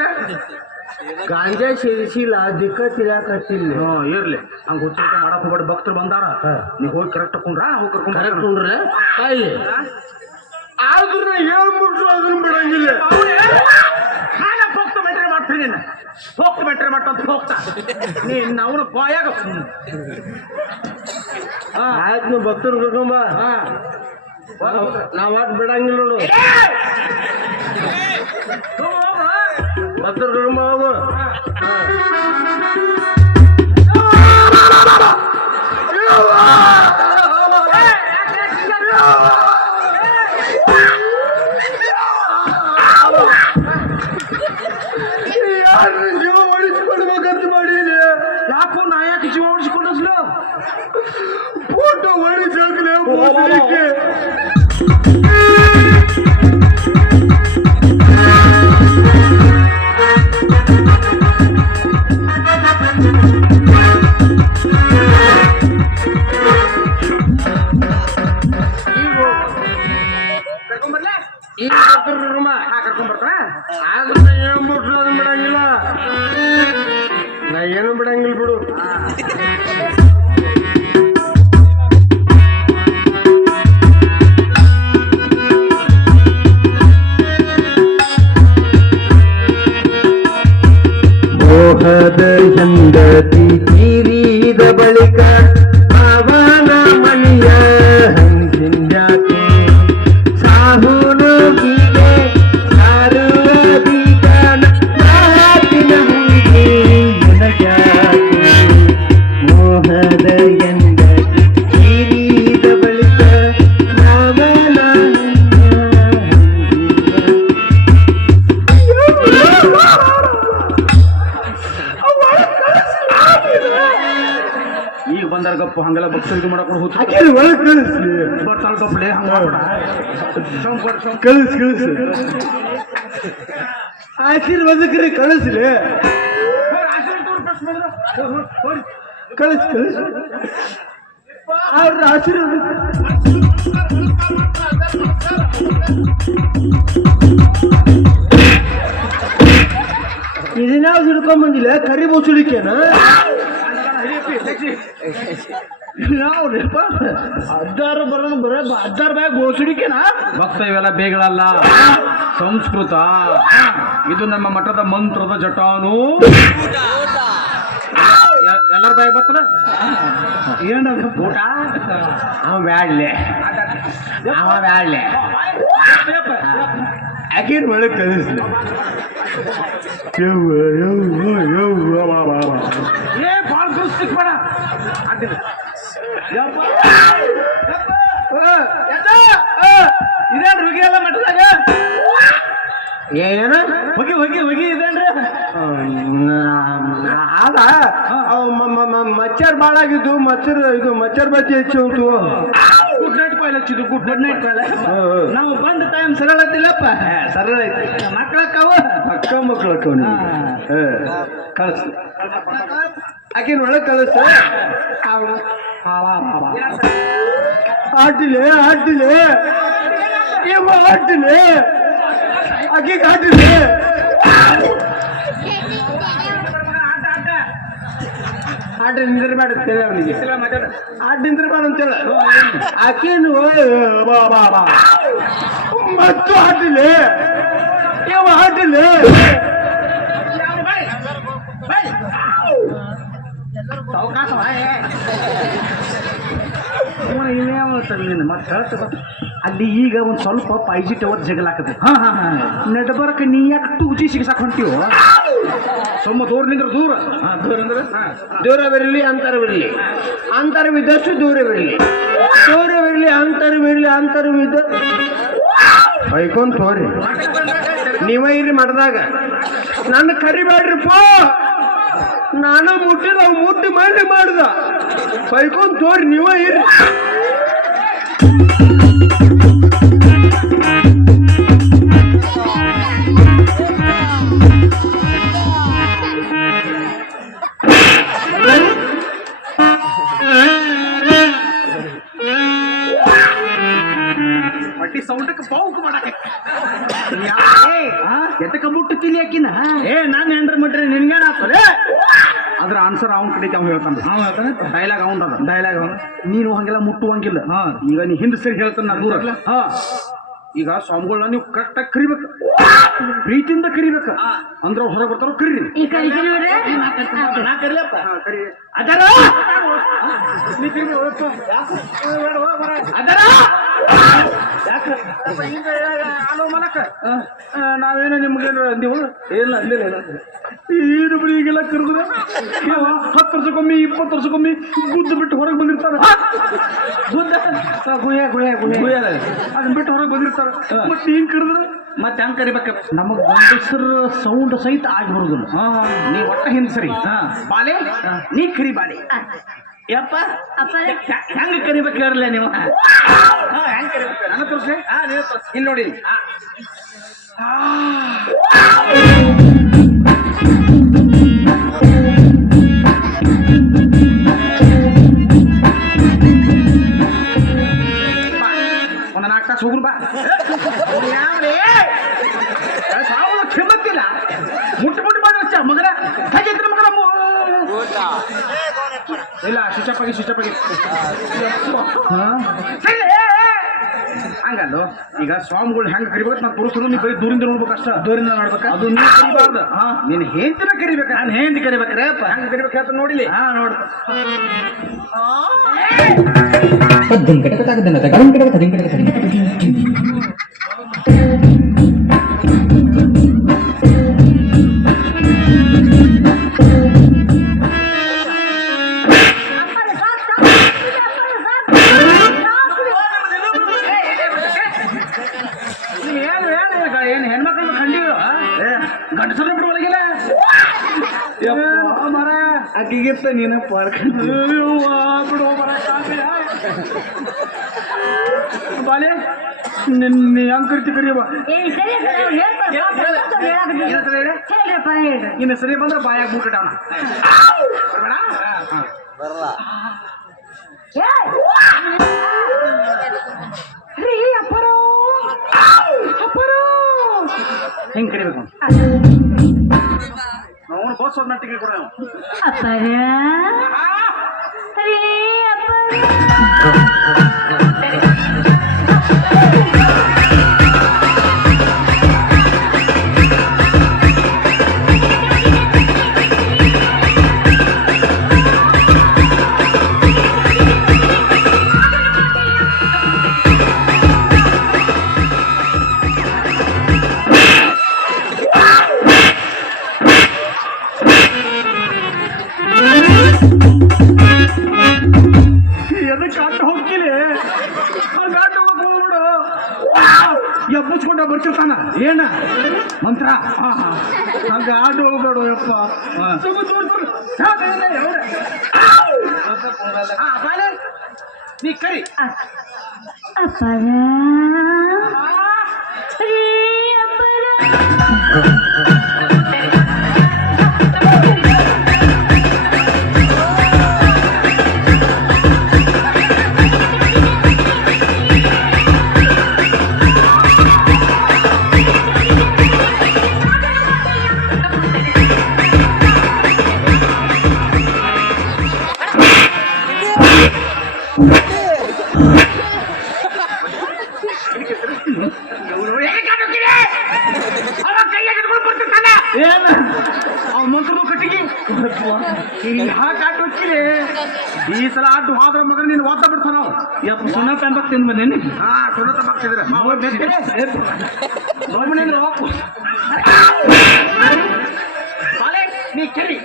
ಗಾಂಜಾ ಸೇರಿಸಿಲ್ಲ ದಿಕ್ಕ ತಿಳಾಕತ್ತಿಲ್ಲ. ಇರ್ಲಿ ಹಂಗ ಗೊತ್ತಿರ್ತ ಮಾಡಕ್ ಹೋಗ್ಬೇಡ. ಭಕ್ತರು ಬಂದಾರ ನೀವು ಹೋಗಿ ಕರೆಕ್ಟ್ ಹಾಕೊಂಡ್ರ ಹೋಗಿ ಕರ್ಕೊಂಡ್ರೆ ತಾಯಿ ಆದ್ರೂ ನಾ ಏನ್ ಬಿಟ್ರು ಅದನ್ನ ಬಿಡಂಗಿಲ್ಲ. ಹೋಗ್ತಾ ಮೆಟ್ರೆ ಮಾಡ್ತೀನಿ ನೀನು ಹೋಗ್ತಾ ಮೆಟ್ರೆ ಮಾಡ್ತಂತ ಹೋಗ್ತಾ ನೀನ್ ಅವನು ಬಾಯಾಗ ಆಯ್ತು ನೀವು ಭಕ್ತರು ಕರ್ಕೊಂಬ. ನಾವ್ ಆಟ್ ಬಿಡಂಗಿಲ್ಲ ನೋಡು. ಭಕ್ತರು ಕರ್ಕೊಂಬ ಹೋಗು. ಜೀವ ಓಡಿಸ್ಕೊಡ್ಬೇಕಂತ ಮಾಡಿ ಯಾಕೋ ನಾ ಯಾಕೆ ಜೀವ ಓಡಿಸ್ಕೊಂಡ್ಲ ಫೋಟೋ ಓಡಿಸೋಕ್ಲೆ ಹೋಗ್ಲಿಕ್ಕೆ ಕರ್ಕೊಂಡ್ಬರ್ಲೆ ಈಗ ಕರ್ಕೊಂಡ್ಬರ್ತಾನ. ಆದ್ರೆ ನಾ ಏನ್ ಬಿಟ್ರು ಅದನ್ನ ಬಿಡಂಗಿಲ್ಲ. ನಾ ಏನು ಬಿಡಂಗಿಲ್ಲ ಬಿಡು. ಮೋಹದ ಸಂಗತಿ ತೀರಿದ ಬಳಿಕ ಅವನ ಮನೆಯ ಹಂಚಿಂದ್ಯಾಕೆ ಸಾಹುನೋಗಿಗೆ ಸಾರುವದಿಗನ ಮಾತಿನ ಹುಡುಗಿ ಬಂದಾರ ಗಪ್ಪ ಹಂಗೆಲ್ಲ ಭಕ್ತ ಇದು ಮಾಡಕೊಂಡು ಹೋಗ್ತು ಆಕೆ ಒಳಗೆ ಕಳಿಸ್ಲಿ ಬರ್ತಾಳ ಗಪ್ಪಲೆ ಹಂಗ ಕಳಿಸ್ ಆಶೀರ್ವಾದಕ್ರಿ ಕಳಿಸ್ಲಿ ಕಳಿಸ್ ಅವ್ರ ಆಶೀರ್ವಾದ ಇದನ್ಯಾವ್ದು ಹಿಡ್ಕೊಂಡ್ ಬಂದಿಲ್ಲ ಕರಿ ಬೋಸುಳಿಕೆನ ಅದ್ದಾರ ಬರೋದು ಬರ ಅದ್ದಾರ ಬ್ಯಾಗ್ ಬೋಸುಡಿಕೆನಾ ಭಕ್ತ ಇವೆಲ್ಲ ಬೇಗಳಲ್ಲ ಸಂಸ್ಕೃತ ಇದು ನಮ್ಮ ಮಠದ ಮಂತ್ರದ ಜಟಾನು ಎಲ್ಲರ ಬಾಯಿ ಬರ್ತದ ಏನದು ಊಟ ಅವ ಬ್ಯಾಡ್ಲೆ ಆಕೇನು ಒಳಗೆ ಕಳಿಸ್ಲಿ ಏ ಭಾಳ ಗುರುಸ್ತಿಕ್ ಬೇಡ ಅಡ್ಡಿಲ್ಲ ಇದೇನ್ರಿ ಹೊಗೆ ಎಲ್ಲ ಮಠದಾಗ ಏನ ಹೊಗೆ ಹೊಗೆ ಹೊಗೆ ಇದೇನ್ರಿ ಆದ ಮಚ್ಚರ್ ಬಾಳಾಗಿದ್ದು ಮಚ್ಚರ್ ಬಜ್ಜಿ ಹೆಚ್ಚು ಹೋಗ್ತು ಗುಡ್ ನೈಟ್ ಪಾಯ್ಲ್ ಹಚ್ಚಿದ್ದು ಗುಡ್ ನೈಟ್ ಪಾಯ್ಲ್ ನಾವು ಬಂದ ಟೈಮ್ ಸರಳ ಐತಿಲ್ಲಪ್ಪ ಸರಳ ಐತಿ ಮಕ್ಕಳಕ್ಕವ ಅಕ್ಕ ಮಕ್ಕಳಕ್ಕವ ಕಳಿಸ್ ಆಕಿನ ಒಳಗೆ ಕಳಿಸ ಆಟಿಲೆ ಇವ ಆಟಿಲೆ ಆಕಿಗೆ ಆಟಿಲೆ ಆಟ ನಿಂದಿರ್ಬೇಡ ಅಂತೇಳಿ ಅವನಿಗೆ ಆಟ ನಿಂದಿರ್ಬೇಡ ಅಂತೇಳ ಆಕೇನು ಮತ್ತು ಆಟಿಲೆ ಇವ ಆಟಿಲೆ ಅಲ್ಲಿ ಈಗ ಒಂದ್ ಸ್ವಲ್ಪ ಪೈಜಿ ಟವರ್ ಜಗಲಾಕತ್ತೆ ನೆಟ್ವರ್ಕ್ ನೀ ಯಾಕೆ 2G ಸಿಗಸಾಕ್ ಹೊಂಟಿವು ಸುಮ್ಮ ದೂರ ನಿಂದ್ರ ದೂರ ದೂರವಿರಲಿ ಅಂತರವಿದ್ದಷ್ಟು ದೂರವಿರಲಿ ಅಂತರವಿದ್ದ ಬೈಕೊಂಡ್ ತೋರಿ ನೀವ ಇರಿ ಮಠದಾಗ ನನ್ನ ಕರಿಬೇಡ್ರಿಪ್ಪ ನಾನು ಮುಟ್ಟಿ ಮಂಡಿ ಮಾಡ್ದ ಬೈಕೊಂಡ್ ತೋರಿ ನೀವ ಇರಿ ಸೌಂಡಕ್ಕೆ ಬಾವುಕ್ ಮಾಡಕ್ಕೆ ಎದಕ್ಕೆ ಮುಟ್ಟು ತಿಳಿ ಹಾಕಿನ ನಾನು ಏನ್ರ ಮಾಡ್ರಿ ನಿನ್ಗೇನ ಆಗ್ತದೆ ಅದ್ರ ಆನ್ಸರ್ ಅವನ ಕಡೆ ಅವ್ನು ಹೇಳ್ತಾನೆ ಡೈಲಾಗ್ ಅವನು ನೀನು ಹಂಗೆಲ್ಲ ಮುಟ್ಟುವಂಗಿಲ್ಲ ಈಗ ನೀ ಹಿಂದೆ ಸರಿ ಹೇಳ್ತಾನ ದೂರ ಈಗ ಸ್ವಾಮಿಗಳನ್ನ ನೀವು ಕರೆಕ್ಟಾಗಿ ಕರಿಬೇಕು ಪ್ರೀತಿಯಿಂದ ಕರಿಬೇಕು ಅಂದ್ರೆ ಹೊರ ಬರ್ತಾರೋ ಕರೀರಿ ನಾವೇನೋ ನಿಮ್ಗೇನು ಅಂದೀವು ಇಲ್ಲ ಅಂದಿಲ್ಲ ಏನು ಬಿಡಿ ಈಗೆಲ್ಲ ಕರೆದ್ರೆ 10 ವರ್ಷಕ್ಕೊಮ್ಮೆ 20 ವರ್ಷಕ್ಕೊಮ್ಮೆ ಗುದ್ದು ಬಿಟ್ಟು ಹೊರಗೆ ಬಂದಿರ್ತಾರೆ ಅದನ್ನ ಬಿಟ್ಟು ಹೊರಗೆ ಬಂದಿರ್ತಾರೆ ಮತ್ತೆ ಹಿಂಗ್ ಕರೆದ್ರೆ ಮತ್ತೆ ಹೆಂಗ್ ಕರಿಬೇಕ ನಮಗ್ ಗಂಡಸರ ಸೌಂಡ್ ಸಹಿತ ಆಗಿ ಬರುದಿಲ್ಲ ನೀ ಒಟ್ಟ ಹಿಂದ್ ಸರಿ ಬಾಲೆ ನೀ ಕರಿ ಬಾಲೆ ಯಪ್ಪ ಹೆಂಗ ಕರಿಬೇಕು ಹೇಳಲ್ಲ ನೀವು ಹೆಂಗ್ ಕರಿಬೇಕು ನನ್ನ ತೋರಿಸಿ ಇಲ್ಲಿ ನೋಡಿ ಒಂದು 4 ತಾಸು ಹೋಗ್ರು ಬಾ ಕ್ಷಮತ್ತಿಲ್ಲ ಮುಟ್ಟು ಮಾಡಿ ಮಗನ ಹಾಗಿದ್ರೆ ಮಗನ ಇಲ್ಲ ಶುಚಪ್ಪಾಗಿ ಹಂಗಲ್ಲ ಈಗ ಸ್ವಾಮಿಗಳು ಹೆಂಗ್ ಕರಿಬೇಕು ನಾನು ಪುರುಷರು ನೀವು ಬರೀ ದೂರಿಂದ ನೋಡ್ಬೇಕು ಅಷ್ಟ ದೂರಿಂದ ನೋಡ್ಬೇಕು ಅದು ನೀನು ಕರಿಬಾರ್ದು ನೀನು ಹೆಂಡತಿನ ಕರಿಬೇಕು ನಾನು ಹೆಂಡತಿ ಕರಿಬೇಕ್ರೆ ಹೆಂಗ್ ಕರಿಬೇಕು ಹೇಳ್ತ ನೋಡಿಲಿ ನೋಡು ಏನು ಹೆಣ್ಮಕ್ಳನ್ನ ಕಂಡಿರೋ ಗಂಡಸರನ್ನ ಬಿಡುವಳಗಿಲ್ಲ ಮರ ಆಕಿಗಿತ್ತ ನೀನ ಪಾಡ್ಕೊಂಡು ಬಿಡು ಮರ ಬಾಲೆ ನೀ ಹೆಂಗ್ ಕರಿತಿ ಕರಿಯವ ಇನ್ನು ಸರಿ ಬಂದ್ರೆ ಬಾಯಾಗ ಬೂಕಟಾವಣ ಬರಲ್ಲ ಹೆಂಗ್ ಕರಿಬೇಕು ಅವನು ಬಸ್ ಹೋದ್ ಟಿಕೆಟ್ ಕೊಡ ಎದಕ್ಕೆ ಆಟ ಹೋಗ್ತಿಲಿ ಹಂಗ ಆಟ ಹೋಗಕ್ ಹೋಗ್ಬಿಡು ಎಬ್ಬಸ್ಕೊಂಡ ಬರ್ತಿರ್ತಾನ ಏನ ಮಂತ್ರ ಹಂಗ ಆಟ ಹೋಗ್ಬೇಡು ಯಪ್ಪ ನೀ ಕರಿ ಏನ ಅವ್ ಮಂತ್ರದು ಕಟ್ಟಿಗೆ ಯಾಕೆ ಆಟ ಹೋಗ್ತಿರಿ ಈ ಸಲ ಆಟ ಹೋದ್ರ ಮಗನ ನೀನು ಓದ್ತಾ ಬಿಡ್ತಾನ ನಾವು ಯಪ್ಪ ಸುಣ್ಣ ತಂಬಕ್ ತಿಂದ್ ಬಂದೇನಿ ಸುಣ್ಣ ತಂಬಕ್ ತಿಂದ್ರೆ ನೋಡ್ಬಿಡಿದ್ರೆ ಹೋಗು ನೀ ಕೆರಿ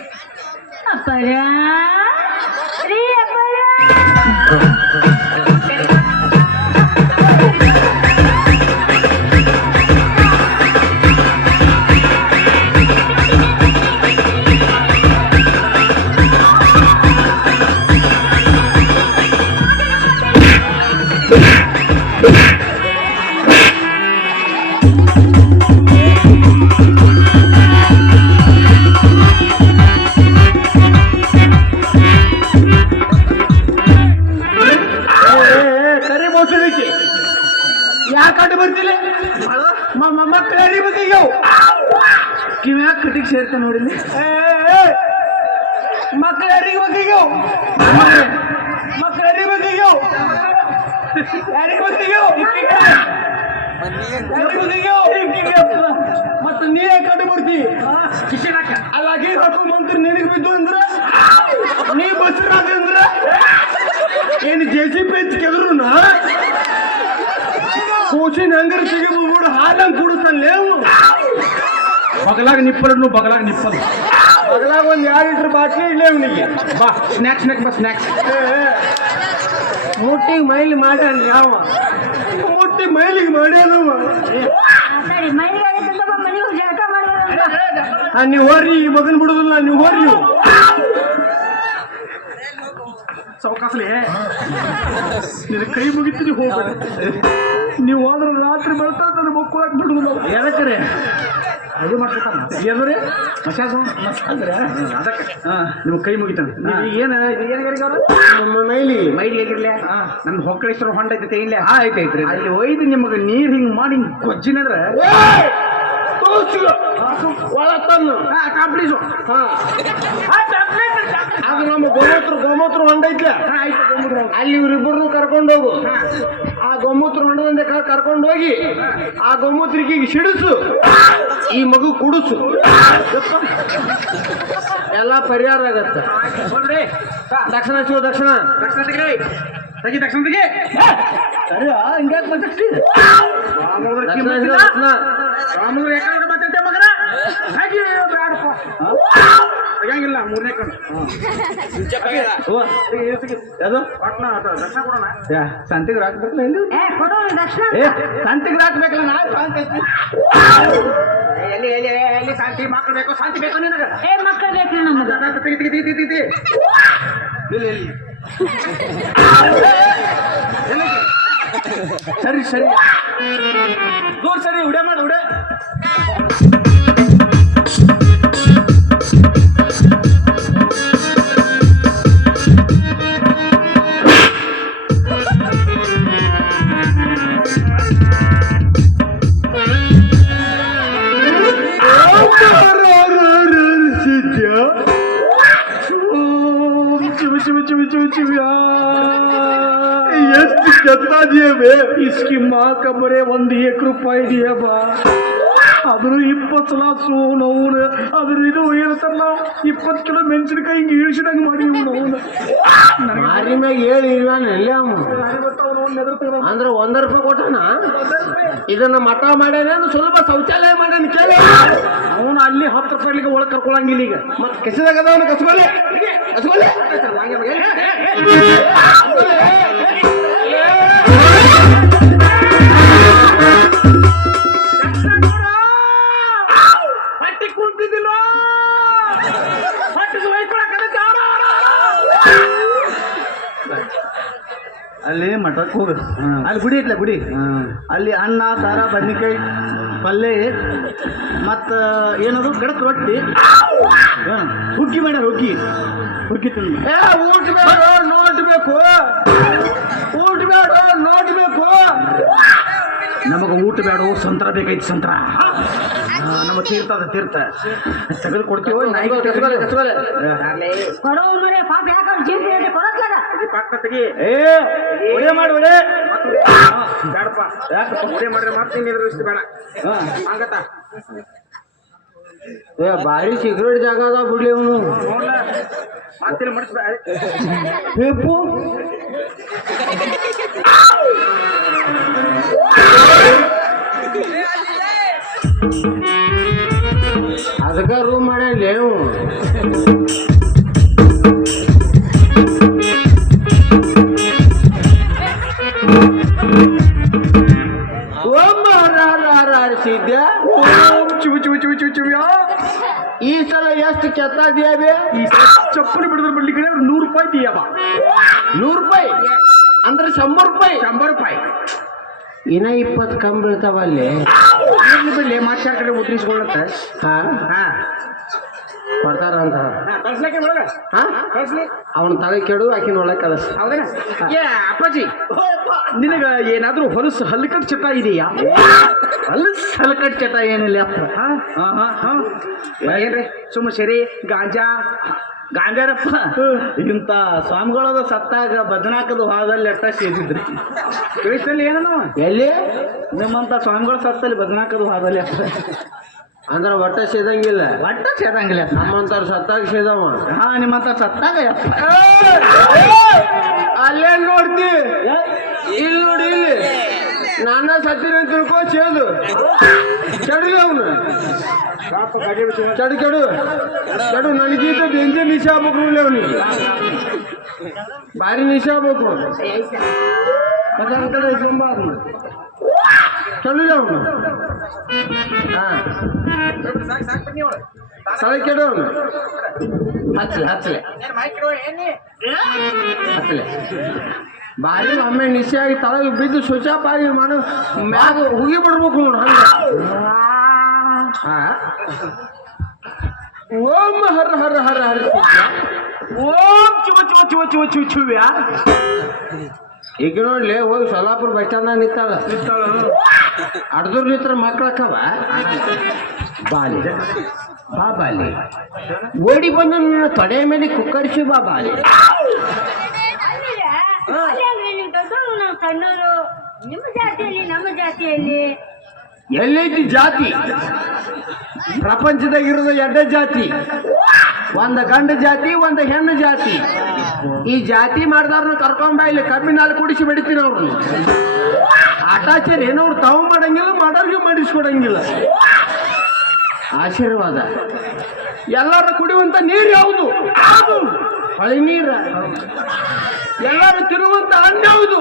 ಯಾಕೆ ಬರ್ತಿಲ್ಲ ಮಕ್ಕಳ ಬಗ್ಗೆ ಕಿವ್ಯಾಗ ಕಟ್ಟಿಗೆ ಸೇರ್ತ ನೋಡಿಲಿ ಮಕ್ಕಳ ಬಗ್ಗೆ ಮಕ್ಕಳ ಬಗ್ಗೆ ಯಾರಿಗೆ ಮತ್ತ ನೀ ಕಟ್ಟ ಬರ್ತಿ ಅಲ್ಲಾಗಿ ಹಾಕೋ ಮಂತ್ರಿ ನಿನಗೆ ಬಿದ್ದು ಅಂದ್ರ ನೀ ಬಸ್ರಾದ ಅಂದ್ರ ಏನು JCB ಕೆದ್ರು ಕೋಚಿನ ಹಂಗಾರ ತೆಗಿಬೋದು ಹಾಲಂಗ್ ಕುಡಿಸ್ತಾನೆ ಬಗಲಾಗ ನಿಪ್ಪಲು ಬಗಲಾಗ ನಿಪ್ಪಲು ಬಗಲಾಗ ಒಂದ್ 2 ಲೀಟರ್ ಬಾಟ್ಲಿ ಇಲ್ಲೇ ಅವನಿಗೆ ಬಾ ಸ್ನ್ಯಾಕ್ಸ್ ಬಾ ಸ್ನ್ಯಾಕ್ಸ್ ಮುಟ್ಟಿಗೆ ಮೈಲಿ ಮಾಡ್ಯಾನ ಯಾವ ಮುಟ್ಟಿ ಮೈಲಿಗೆ ಮಾಡ್ಯಾನವ ನೀವು ಹೋರ್ರಿ ಈ ಮಗನ್ ಬಿಡುದಿಲ್ಲ ನೀವು ಹೋರ್ರಿ ಸವಕಾಸಲಿ ನಿನ್ನ ಕೈ ಮುಗಿತೀನಿ ಹೋಗ್ಬೇಡ ನೀವು ಹೋದ್ರೆ ರಾತ್ರಿ ಬರ್ತಾ ನನ್ನ ಮಕ್ಕಳಾಕ್ ಬಿಡುದಿಲ್ಲ ಎದಕ್ರೆ ಅದು ಮಾಡ್ತಾನ ಏನ್ರಿ ಮಸಾಜ್ ಅದಕ್ಕೆ ನಿಮ್ಮ ಕೈ ಮುಗಿತಾನೆ ನಮ್ಮ ಮೈಲಿ ಹೇಗಿರ್ಲಿ ನನ್ನ ಹೊಕ್ಕಳೇಶ್ವರ ಹೊಂಡ ಐತೆ ಇಲ್ಲ ಆಯ್ತೈತ್ರಿ ಅಲ್ಲಿ ಒಯ್ದು ನಿಮಗೆ ನೀರು ಹಿಂಗೆ ಮಾಡಿ ಗೊಜ್ಜಿನಂದ್ರೆ ಅದು ನಮ್ಮ ಗೋಮೂತ್ರ ಹೊಂಡ ಐತ್ಲ ಅಲ್ಲಿ ಇವ್ರಿಬ್ಬರನ್ನು ಕರ್ಕೊಂಡು ಹೋಗು ಆ ಗೋಮೂತ್ರ ಹೊಂಡದಿಂದ ಕರ್ಕೊಂಡು ಹೋಗಿ ಆ ಗೋಮೂತ್ರಿಗೆ ಸಿಡಿಸು ಈ ಮಗು ಕುಡಿಸು ಎಲ್ಲ ಪರಿಹಾರ ಆಗತ್ತೆ ದಕ್ಷಿಣ ದಕ್ಷಿಣ ತೆಗಿ ದಕ್ಷಿಣ ತೆಗಿ ಸರಿ ಹಿಂಗ್ಯಾಕೆ ಮಾತಾಡ್ತಿ ರಾಮನವ್ರು ಯಾಕಂದ್ರೆ ಮಾತಾಡ್ತೇವೆ ಮಗನ ಹಾಗೆ ಬೇಡಪ್ಪ ತೆಗಿಯಂಗಿಲ್ಲ 3ನೇ ಕಣ್ಣು ಅದು ಪಟ್ನ ದಕ್ಷಿಣ ಕೊಡೋಣ ಸಂತಿಗೆ ಹಾಕ್ಬೇಕಲ್ಲ ಇಲ್ಲಿ ಸಂತಿಗೆ ಹಾಕ್ಬೇಕಲ್ಲ ನಾವು ಎಲ್ಲಿ ಎಲ್ಲಿ ಎಲ್ಲಿ ಶಾಂತಿ ಮಕ್ಕಳು ಬೇಕು ಶಾಂತಿ ಬೇಕು ನಿನಗ ಏ ಮಕ್ಕಳು ಬೇಕ್ರಿ ನಮಗ ಸರಿ ಸರಿ ದೂರ ಸರಿ ಉಡೆ ಮಾಡು ಉಡೆ ಎಷ್ಟು ಕೆತ್ತಾ ದಿಯಬೇ इसकी माँ का बरे 1 ರೂಪಾಯಿ दिया बा ಅದ್ರ 20 ಸಲ ನೋವು ಅದ್ರ ಇದು ಹೇಳ್ತಾರಲ್ಲ 20 ಕಿಲೋ ಮೆಣಸಿನಕಾಯಿ ಹಿಂಗೆ ಇಳಿಸಿದಂಗೆ ಮಾಡಿ ಮಾರಿ ಮ್ಯಾಗ ಹೇಳಿ ಇಲ್ವಾನಲ್ಲಿ ಅವ ಅಂದ್ರೆ 1 ರೂಪಾಯಿ ಕೊಟ್ಟನ ಇದನ್ನ ಮಠ ಮಾಡ್ಯಾನ ಸುಲಭ ಶೌಚಾಲಯ ಮಾಡ್ಯಾನ ಕೇಳಿ ಅವನು ಅಲ್ಲಿ 10 ರೂಪಾಯಿಗೆ ಒಳಗೆ ಕರ್ಕೊಳಂಗಿಲ್ಲ ಈಗ ಮತ್ತೆ ಕೆಸದಾಗ ಅದವನು ಕಸ್ಕೊಲೆ ಕಸ್ಕೊಲೆ ಹಟ್ಟಿ ಕುಂತಿದ್ದಿಲ್ಲ ಹಟ್ಟಿ ಅಲ್ಲಿ ಮಠಕ್ಕೆ ಹೋಗ ಅಲ್ಲಿ ಗುಡಿ ಐತ್ಲ ಗುಡಿ ಅಲ್ಲಿ ಅನ್ನ ಸಾರ ಬದ್ನಿಕಾಯಿ ಪಲ್ಯ ಮತ್ತು ಏನದು ಗಡಕ್ ರೊಟ್ಟಿ ಹುಗ್ಗಿ ಮಾಡ್ಯಾರ ಹುಗ್ಗಿ ಹುಗ್ಗಿ ತಿಂದು ಊಟ ಬೇಡ ನೋಡ್ಬೇಕು ಊಟ ಬೇಡ ನೋಡ್ಬೇಕು ನಮಗ ಊಟ ಬೇಡ ಸಂತ್ರ ಬೇಕೈತಿ ಸಂತ್ರ ನಮ್ಮ ತೀರ್ಥ ಅದ ತೀರ್ಥ ತೆಗೆದು ಕೊಡ್ತೀವಿ ನಾಯಿ ಕೊಡೋ ಮರೆ ಪಾಪ ಯಾಕಂದ್ರೆ ಜೀವ ರೇಟ್ ಕೊಡತ್ಲಾಗ ಪಕ್ಕ ತೆಗಿ ಒಡೆ ಮಾಡಿ ಒಡೆ ಬೇಡಪ್ಪ ಯಾಕಪ್ಪ ಒಡೆ ಮಾಡ್ರೆ ಮತ್ತೆ ನಿದ್ರಿಸ್ತಿ ಬೇಡ ಹಂಗತ್ತ ಏ ಭಾರಿ ಸಿಗರೇಟ್ ಜಾಗ ಅದ ಬಿಡ್ಲಿ ಅವನು ನೋಡ್ಲ ಮತ್ತೆ ಮಾಡಿಸ್ಬೇಡ ಹೇಪು ಅದಕ್ಕ ರೂಮ್ ಮಾಡ್ಯಾನ ನೀವು ಸಿದ್ಯ ಚಿವು ಚಿವು ಚಿವು ಚಿವು ಚಿವ್ಯಾ ಈ ಸಲ ಎಷ್ಟು ಕೆತ್ತ ದಿಯಾಬೆ ಈ ಚಪ್ಪಲಿ ಬಿಡಿದ್ರೆ ಬಿಡ್ಲಿಕ್ಕೆ 100 ರೂಪಾಯಿ ದಿಯವ 100 ರೂಪಾಯಿ ಅಂದ್ರೆ 100 ರೂಪಾಯಿ 100 ರೂಪಾಯಿ ಇನ್ನ 20 ಕಮ್ಮಿ ಬೀಳ್ತಾವ ಅಲ್ಲಿ ಇರ್ಲಿ ಬಿಡ್ಲಿ ಮಾಸ್ಟರ್ ಕಡೆ ಉತ್ತರಿಸ್ಕೊಳ್ಳುತ್ತೆ ಹಾ ಹಾ ಕೊಡ್ತಾರ ಅಂತ ಕಳ್ಸ್ಲಿಕ್ಕೆ ಒಳಗ ಹಾ ಕಳ್ಸ್ಲಿ ಅವನ ತಲೆ ಕೆಡು ಆಕಿನ ಒಳಗೆ ಕಳಿಸ್ ಹೌದೇನ ಏ ಅಪ್ಪಾಜಿ ನಿನಗ ಏನಾದ್ರೂ ಹೊಲಸು ಹಲ್ಕಟ್ ಚಟ ಇದೆಯಾ ಹೊಲಸ್ ಹಲ್ಕಟ್ ಚಟ ಏನಿಲ್ಲ ಏನ್ರಿ ಸುಮ್ಮ ಸರಿ ಗಾಂಜಾ ಗಾಂಜಾರಪ್ಪ ಇಂಥ ಸ್ವಾಮಿಗಳದ ಸತ್ತಾಗ ಬದನಾಕದ ಹಾದಲ್ಲಿ ಎಟ್ಟ ಸೇದಿದ್ರಿ ತಿಳಿಸಲ್ಲಿ ಏನವ ಎಲ್ಲಿ ನಿಮ್ಮಂತ ಸ್ವಾಮಿಗಳು ಸತ್ತಲ್ಲಿ ಬದನಾಕದ ಹಾದಲ್ಲಿ ಅಂದ್ರೆ ಒಟ್ಟ ಸೇದಂಗಿಲ್ಲ ಒಟ್ಟ ಸೇದಂಗಿಲ್ಲ ನಮ್ಮಂತಾರ ಸತ್ತಾಗ ಸೇದವ ಹಾ ನಿಮ್ಮಂತ ಸತ್ತಾಗ ಅಲ್ಲೇ ನೋಡ್ತಿ ಇಲ್ಲಿ ನೋಡಿ ಇಲ್ಲಿ ನನ್ನ ಸತ್ತಿನ ತಿಳ್ಕೊ ಸೇದು ಕೆಡಲಿ ಅವನು ಕೆಡು ಕೆಡು ಕೆಡು ನನಗೀತ ಡೇಂಜರ್ ನಿಶೆ ಆಗ್ಬೇಕು ನೋಡಿ ಅವನಿಗೆ ಭಾರಿ ನಿಶೆ ಆಗ್ಬೇಕು ಮತ್ತೆ ಕಡೆ ತುಂಬ ಕೆಡಲಿ ಅವನು ಹಾ ತಲೆ ಕೆಡು ಅವನು ಹಚ್ಚಲೆ ಹಚ್ಚಲೆ ಹಚ್ಚಲೆ ಭಾರಿ ಒಮ್ಮೆ ನಿಶೆ ಆಗಿ ತಳಗೆ ಬಿದ್ದು ಸ್ವಿಚ್ ಆಗಿ ಮಾಡು ಮ್ಯಾಗ ಹೋಗಿ ಬಿಡ್ಬೇಕು ನೋಡು ಹಂಗ ಹಾ ಓಂ ಹರ ಹರ ಹರ ಹರ ಓಂ ಚಿವ ಚಿವ ಚಿವ ಚಿವ ಚಿವ ಚಿವ್ಯಾ ಈಗ ನೋಡ್ಲಿ ಹೋಗಿ ಸೊಲ್ಲಾಪುರ ಬಸ್ ಸ್ಟ್ಯಾಂಡ್ನಾಗ ನಿಂತಾಳ ಅಡ್ದೂರ್ ನಿಂತ್ರ ಮಕ್ಳಕ್ಕವ ಬಾಲಿ ಬಾ ಬಾಲಿ ಓಡಿ ಬಂದು ನನ್ನ ತೊಡೆ ಮೇಲೆ ಕುಕ್ಕರಿಸಿ ಬಾ ಬಾಲಿ ನೀವು ದೊಡ್ಡವರು ನಾವು ಸಣ್ಣವರು ನಿಮ್ಮ ಜಾತಿಯಲ್ಲಿ ನಮ್ಮ ಜಾತಿಯಲ್ಲಿ ಎಲ್ಲೈತಿ ಜಾತಿ ಪ್ರಪಂಚದಾಗ ಇರೋದು 2 ಜಾತಿ ಒಂದು ಗಂಡು ಜಾತಿ ಒಂದು ಹೆಣ್ಣು ಜಾತಿ ಈ ಜಾತಿ ಮಾಡಿದವ್ರನ್ನ ಕರ್ಕೊಂಬ ಇಲ್ಲಿ ಕಬ್ಬಿನಾಲ್ ಕುಡಿಸಿ ಬಿಡ್ತೀನಿ ಅವ್ರನ್ನ ಆಟಾಚಾರ ಏನವ್ರು ತಾವು ಮಾಡಂಗಿಲ್ಲ ಮಾಡೋರ್ಗೆ ಮಾಡಿಸ್ಕೊಡಂಗಿಲ್ಲ ಆಶೀರ್ವಾದ ಎಲ್ಲರೂ ಕುಡಿಯುವಂತ ನೀರು ಯಾವುದು ಹೊಳೆ ನೀರ ಎಲ್ಲರೂ ತಿನ್ನುವಂತ ಹಣ್ಣು ಯಾವುದು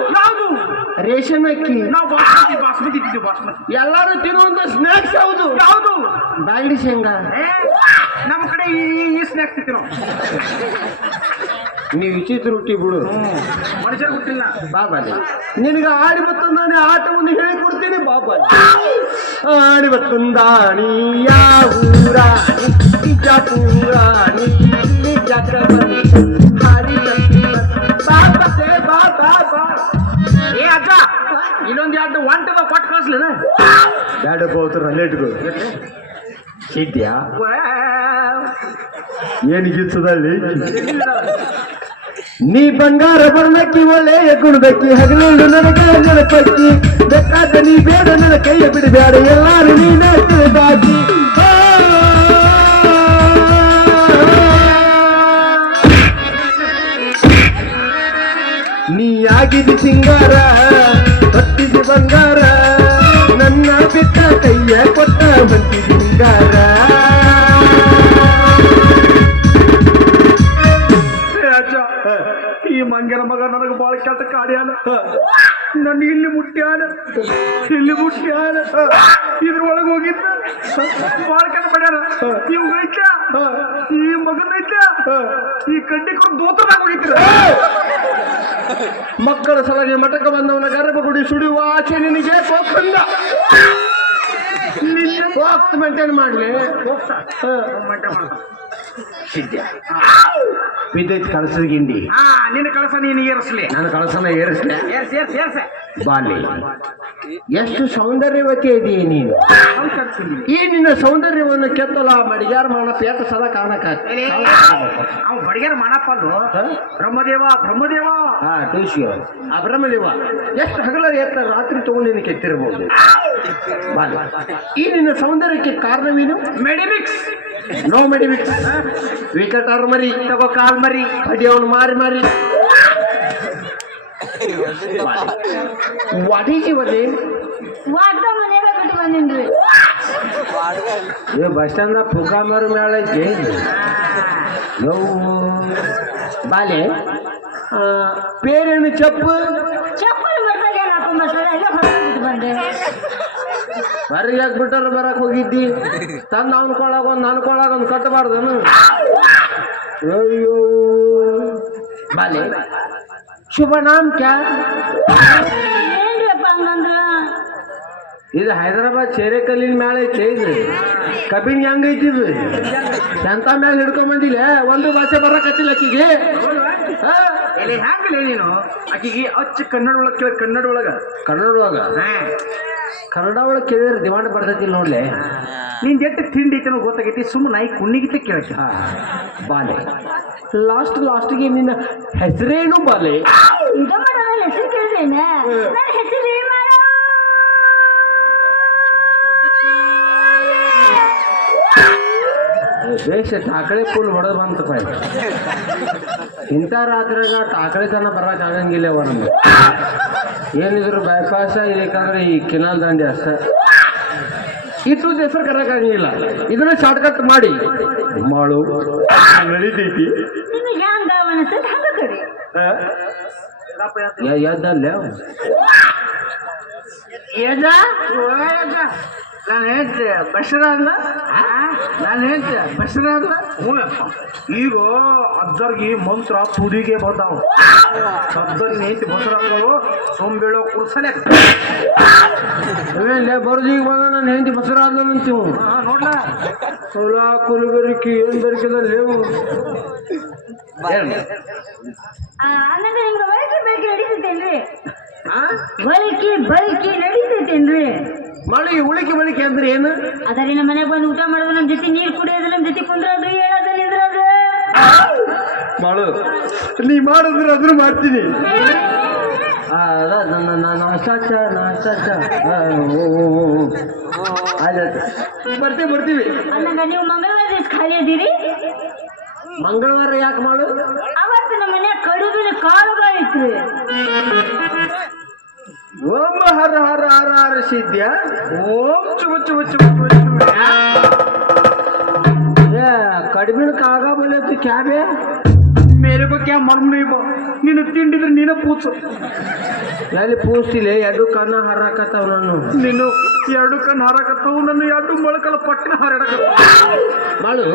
ರೇಷನ್ ಅಕ್ಕಿ ನಾವು ಬಾಸ್ಮತಿ ಬಾಸ್ಮತಿ ತಿಂತೀವಿ ಬಾಸ್ಮತಿ. ಎಲ್ಲಾರು ತಿನ್ನುವಂತ ಸ್ನಾಕ್ಸ್ ಯಾವುದು? ಯಾವುದು? ಬ್ಯಾಂಗಡಿ ಶೇಂಗಾ. ನಮ್ಮ ಕಡೆ ಈ ಸ್ನ್ಯಾಕ್ಸ್ ತಿಂತೀವಿ ನಾವು. ನೀವು ವಿಚಿತ್ರ ಹುಟ್ಟಿ ಬಿಡು. ಮನುಷ್ಯರು ಗೊತ್ತಿಲ್ಲ. ಬಾಬಾಲಿ ನಿನಗೆ ಆಡಿ ಬತ್ತಂದಾನೆ ಆಟವನ್ನು ಹೇಳಿಕೊಡ್ತೀನಿ ಬಾಬಾಲಿ. ಆಡಿ ಬತ್ತಂದಾಣಿ ಯಾವೂರಾಣಿ ಬಿಜಾಪುರಾಣಿ ಜಗ ಹಾರಿ ಬಾಬಾ ಬಾಬಾ ಬಾ. ಏ ಅಜ್ಜ ಇನ್ನೊಂದು ಎರಡು ಒಂಟದ ಕೊಟ್ಟು ಕಳಿಸ್ಲೇನ? ಬ್ಯಾಡ ಬೋತ್ರ ಲೇಟ್ಗಳು ಇದ್ಯಾ ಏನು ಗಿಚ್ಚದಲ್ಲಿ ನೀ ಬಂಗಾರ ಬರ್ಲಕ್ಕಿ ಒಳ್ಳೆಯ ಗುಣದಕ್ಕಿ ಹಗಲೇಳು ನನಗ ನೆನಪಕ್ಕಿ ಬೇಕಾದ ನೀ ಬೇಡ ನನ್ನ ಕೈಯ ಬಿಡಬೇಡ ಎಲ್ಲಾರು ನೀನೇ ತಿಳಿದಾಕಿ. ನೀ ಆಗಿದಿ ಸಿಂಗಾರ ಹೊತ್ತಿದಿ ಬಂಗಾರ ನನ್ನ ಬಿಟ್ಟ ಕೈಯ ಕೊಟ್ಟ ಬಂತಿದಿ ಸಿಂಗಾರ. ಈ ಮಂಗನ ಮಗ ನನಗೆ ಬಾಳ ಕೆಟ್ಟ ಕಾಡ್ಯಾನ. ನನ್ನ ಇಲ್ಲಿ ಮುಟ್ಟ್ಯಾನ ಇದ್ರೊಳಗೆ ಹೋಗಿದ್ದ ಬಾಳ ಕೆಟ್ಟ ಮಾಡ್ಯಾನ. ಇವ್ ಐತ ಈ ಮಗನ ಐತ ಈ ಕಡ್ಡಿ ಕೊಂಡು ದೋತರಾಗ ಹೋಗಿದ್ರ. ಮಕ್ಕಳ ಸಲಹೆ ಮಠಕ್ಕೆ ಬಂದವನ ಗರ್ಭಗುಡಿ ಸುಡಿಯುವ ಆಚೆ ನಿನಗೆ ಹೋಗ್ತಂದ ಮೇಂಟೈನ್ ಮಾಡ್ಲಿ. ಬಿದ್ದೈತಿ ಕಳಸದ ಗಿಂಡಿ. ನಿನ್ನ ಕಳಸ ನೀನು ಏರಿಸ್ಲಿ, ನಾನು ಕಳಸನ ಏರಿಸ್ಲೆ. ಏರ್ಸ ಬಾಲಿ ಎಷ್ಟು ಸೌಂದರ್ಯವತಿ ಇದೆಯೇ ನೀನು. ಈ ನಿನ್ನ ಸೌಂದರ್ಯವನ್ನು ಕೆತ್ತಲ ಮಡಿಗಾರ ಮಾಡಪ್ಪ ಎಷ್ಟು ಸಲ ಕಾಣಕ್ಕಾಗ್ತದೆ. ಅವ್ ಬಡಿಗಾರ ಮಾಡಪ್ಪ ಬ್ರಹ್ಮದೇವ ಆ ಬ್ರಹ್ಮದೇವ ಎಷ್ಟು ಹಗಲ ಎತ್ತ ರಾತ್ರಿ ತಗೊಂಡು ನೀನು ಕೆತ್ತಿರಬಹುದು. ಬಾಲಿ ಈ ನಿನ್ನ ಸೌಂದರ್ಯಕ್ಕೆ ಕಾರಣವೇನು? ಮೆಡಿಮಿಕ್ಸ್. ನೋ ಮೆಡಿಮಿಕ್ಸ್. ವಿಕೆಟ್ ಮರಿ ತಗೋ ಕಾಲ್ ಮರಿ ಅಡಿ ಅವನು ಮಾರಿ ವಾಟ್ ಈಸ್ ಯುವರ್ ನೇಮ್? ವಾಟ ಮನೆಗೆ ಬಿಟ್ಟು ಬಂದಿನ್ರಿ. ಬಸ್ ಸ್ಟ್ಯಾಂಡ್ ಪುಗಾಮರ ಮೇಳ ಐತಿ. ಬಾಲೆ ಪೇರೇನು ಚಪ್ಪು ಚಪ್ಪಲಿ ಬರ್ತಾಗ ಹಾಕೊಂಡ್ಬರ್ತಾರೆ ಎಲ್ಲ ಹೊರಬಿಟ್ಟು ಬಂದೆ. ಬರ್ರಿ ಹಾಕ್ಬಿಟ್ಟಾರ ಬರಕ್ ಹೋಗಿದ್ದಿ ತಂದು ಅವ್ನ್ಕೊಳಗ ಒಂದು ನನ್ಕೊಳಗ ಒಂದು ಕಟ್ಟಬಾರ್ದನು. ಅಯ್ಯೋ ಬಾಲೆ ಶುಭ ನಾಮ್ ಕ್ಯಾ? ಏನ್ರಿಪ್ಪ ಹಂಗಂದ್ರ? ಇದು ಹೈದರಾಬಾದ್ ಚೇರೆಕಲ್ಲಿನ ಮ್ಯಾಲ ಐತಿ. ಇದು ಕಬ್ಬಿನ ಹೆಂಗೈತಿ ಇದು ಎಂತ ಮ್ಯಾಲ ಹಿಡ್ಕೊಂಡ್ ಬಂದಿಲ್ಲ. ಒಂದು ಭಾಷೆ ಬರಕತ್ತಿಲ್ಲ ಆಕಿಗೆ. ಹ್ಯಾಂಗಲೇ ನೀನು ಆಕಿಗೆ ಅಚ್ಚ ಕನ್ನಡ ಒಳಗ ಕನ್ನಡ ಒಳಗೆ ಕೇಳಿದ್ರೆ ದಿವಾಣ ಬರ್ತೈತಿಲ್ಲ ನೋಡ್ಲೆ. ನಿನ್ ಎಟ್ಟು ತಿಂಡಿ ಐತೆ ಗೊತ್ತಾಗೈತಿ. ಸುಮ್ಮನೆ ನಾಯಿ ಕುಣ್ಣಿಗಿತ್ತ ಕೇಳಕ್ಕೆ. ಬಾಲೆ ಲಾಸ್ಟ್ಗೆ ನಿನ್ನ ಹೆಸರೇನು ಬಾಲೆ? ಇದ ಮಾಡೋಣ ಹೆಸರು ಕೇಳಿದ್ದೇನೆ. ನನ್ನ ಹೆಸರು ಏನು ಮಾಡೋ? ದೇಶ ಟಾಕಳೆ ಫುಲ್ ಹೊಡೆದು ಬಂತಪ್ಪ. ಇಂಥ ರಾತ್ರಿಗ ಟಾಕಳೆ ತನ ಬರಕ್ ಆಗಂಗಿಲ್ಲ ನಮ್ಗೆ. ಏನಿದ್ರು ಬೈಪಾಸ ಇದಕ್ಕಂದ್ರೆ ಈ ಕೆನಾಲ್ ದಂಡಿ ಅಷ್ಟ. ಇಟ್ಟು ಹೆಸರು ಕರಕ್ಕಾಗಂಗಿಲ್ಲ. ಇದನ್ನ ಶಾರ್ಟ್ಕಟ್ ಮಾಡಿ ಮಾಡು ನಡೀತೈತಿ. ನಿಮಗೆ ಹಂಗ ಅನಿಸ್ತದೆ ಹಂಗ ಕಡೆ. ಯಾವ್ದಲ್ಲ ನಾನು ಹೇಳ್ತೆ ಬಸರ ಅಲ್ಲ. ಈಗ ಅದ್ದರ್ಗಿ ಮಂತ್ರ ತುದಿಗೆ ಬರ್ತಾವ. ಅದ್ದರ್ ನಿಂತು ಬಸರಾಗ್ತಾವು ಸೋಮ್ ಬೀಳೋ ಕುರ್ಸಲೆ ಬರೋದೀಗ ಬಂದ ನಾನು ಹೆಂಡತಿ ಬಸರ ಆದ್ಲಂತೀವ್ ನೋಡ್ಲಾ. ಹೊಲ ಕುಲುಗರಿಕಿ ಏನ್ ಬರಿಕದಲ್ಲಿ ಅನ್ನಂಗ ನಿಮ್ಗೆ ಬಳಕೆ ನಡೀತೈತೇನ್ರಿ? ಬಳಕೆ ನಡೀತೈತೇನ್ರಿ? ಉಳಿಕೆ ಅಂದ್ರೆ ಏನು? ಅದರಿ ನಮ್ಮ ಮನೆಗೆ ಬಂದು ಊಟ ಮಾಡೋದು, ನಮ್ಮ ಜೊತೆ ನೀರು ಕುಡಿಯೋದು, ನಮ್ಮ ಜೊತೆ ಕುಂದ್ರೋದು, ಹೇಳೋದು, ನಿಂದ್ರೋದು. ಮಾಡು ನೀ ಮಾಡಿದ್ರೆ ಅದ್ರ ಮಾಡ್ತೀನಿ. ಬರ್ತೀವಿ. ಅನ್ನಂಗ ನೀವು ಮಂಗಳವಾರ ದಿವಸ ಖಾಲಿ ಅದೀರಿ? ಮಂಗಳವಾರ ಯಾಕೆ ಮಾಡು? ಅವತ್ತು ನಮ್ಮ ಮನ್ಯಾಗ ಕಡುಬಿನ ಕಾಳುಗಳಿತ್ತು. ಓಂ ಹರ ಹರ ಹರ ಹರ ಸಿದ್ಯ ಓಂ ಚುಚ್ಚು ಕಡಿಮೆ ಕಾಗ ಬಲೆ ಕ್ಯಾಬೆ ಮೇರೆ ಕೋ ಕ್ಯಾ ಮಾಲೂಮ್ ನಹೀ ಬಾ ನೀನು ತಿಂಡಿದ್ರೆ ನೀನ ಪೂಚು ಎಲ್ಲಿ ಪೂಸ್ತಿಲೆ ಎರಡು ಕಣ್ಣ ಹಾರಾಕತ್ತಾವ ನಾನು ನೀನು ಎರಡು ಕಣ್ಣು ಹಾರಾಕತ್ತವು ನನ್ನ ಎರಡು ಮೊಳಕಲ್ಲ ಪಟ್ಟಿನ ಹಾರಾಡಕತ್ತ ಮಾಡು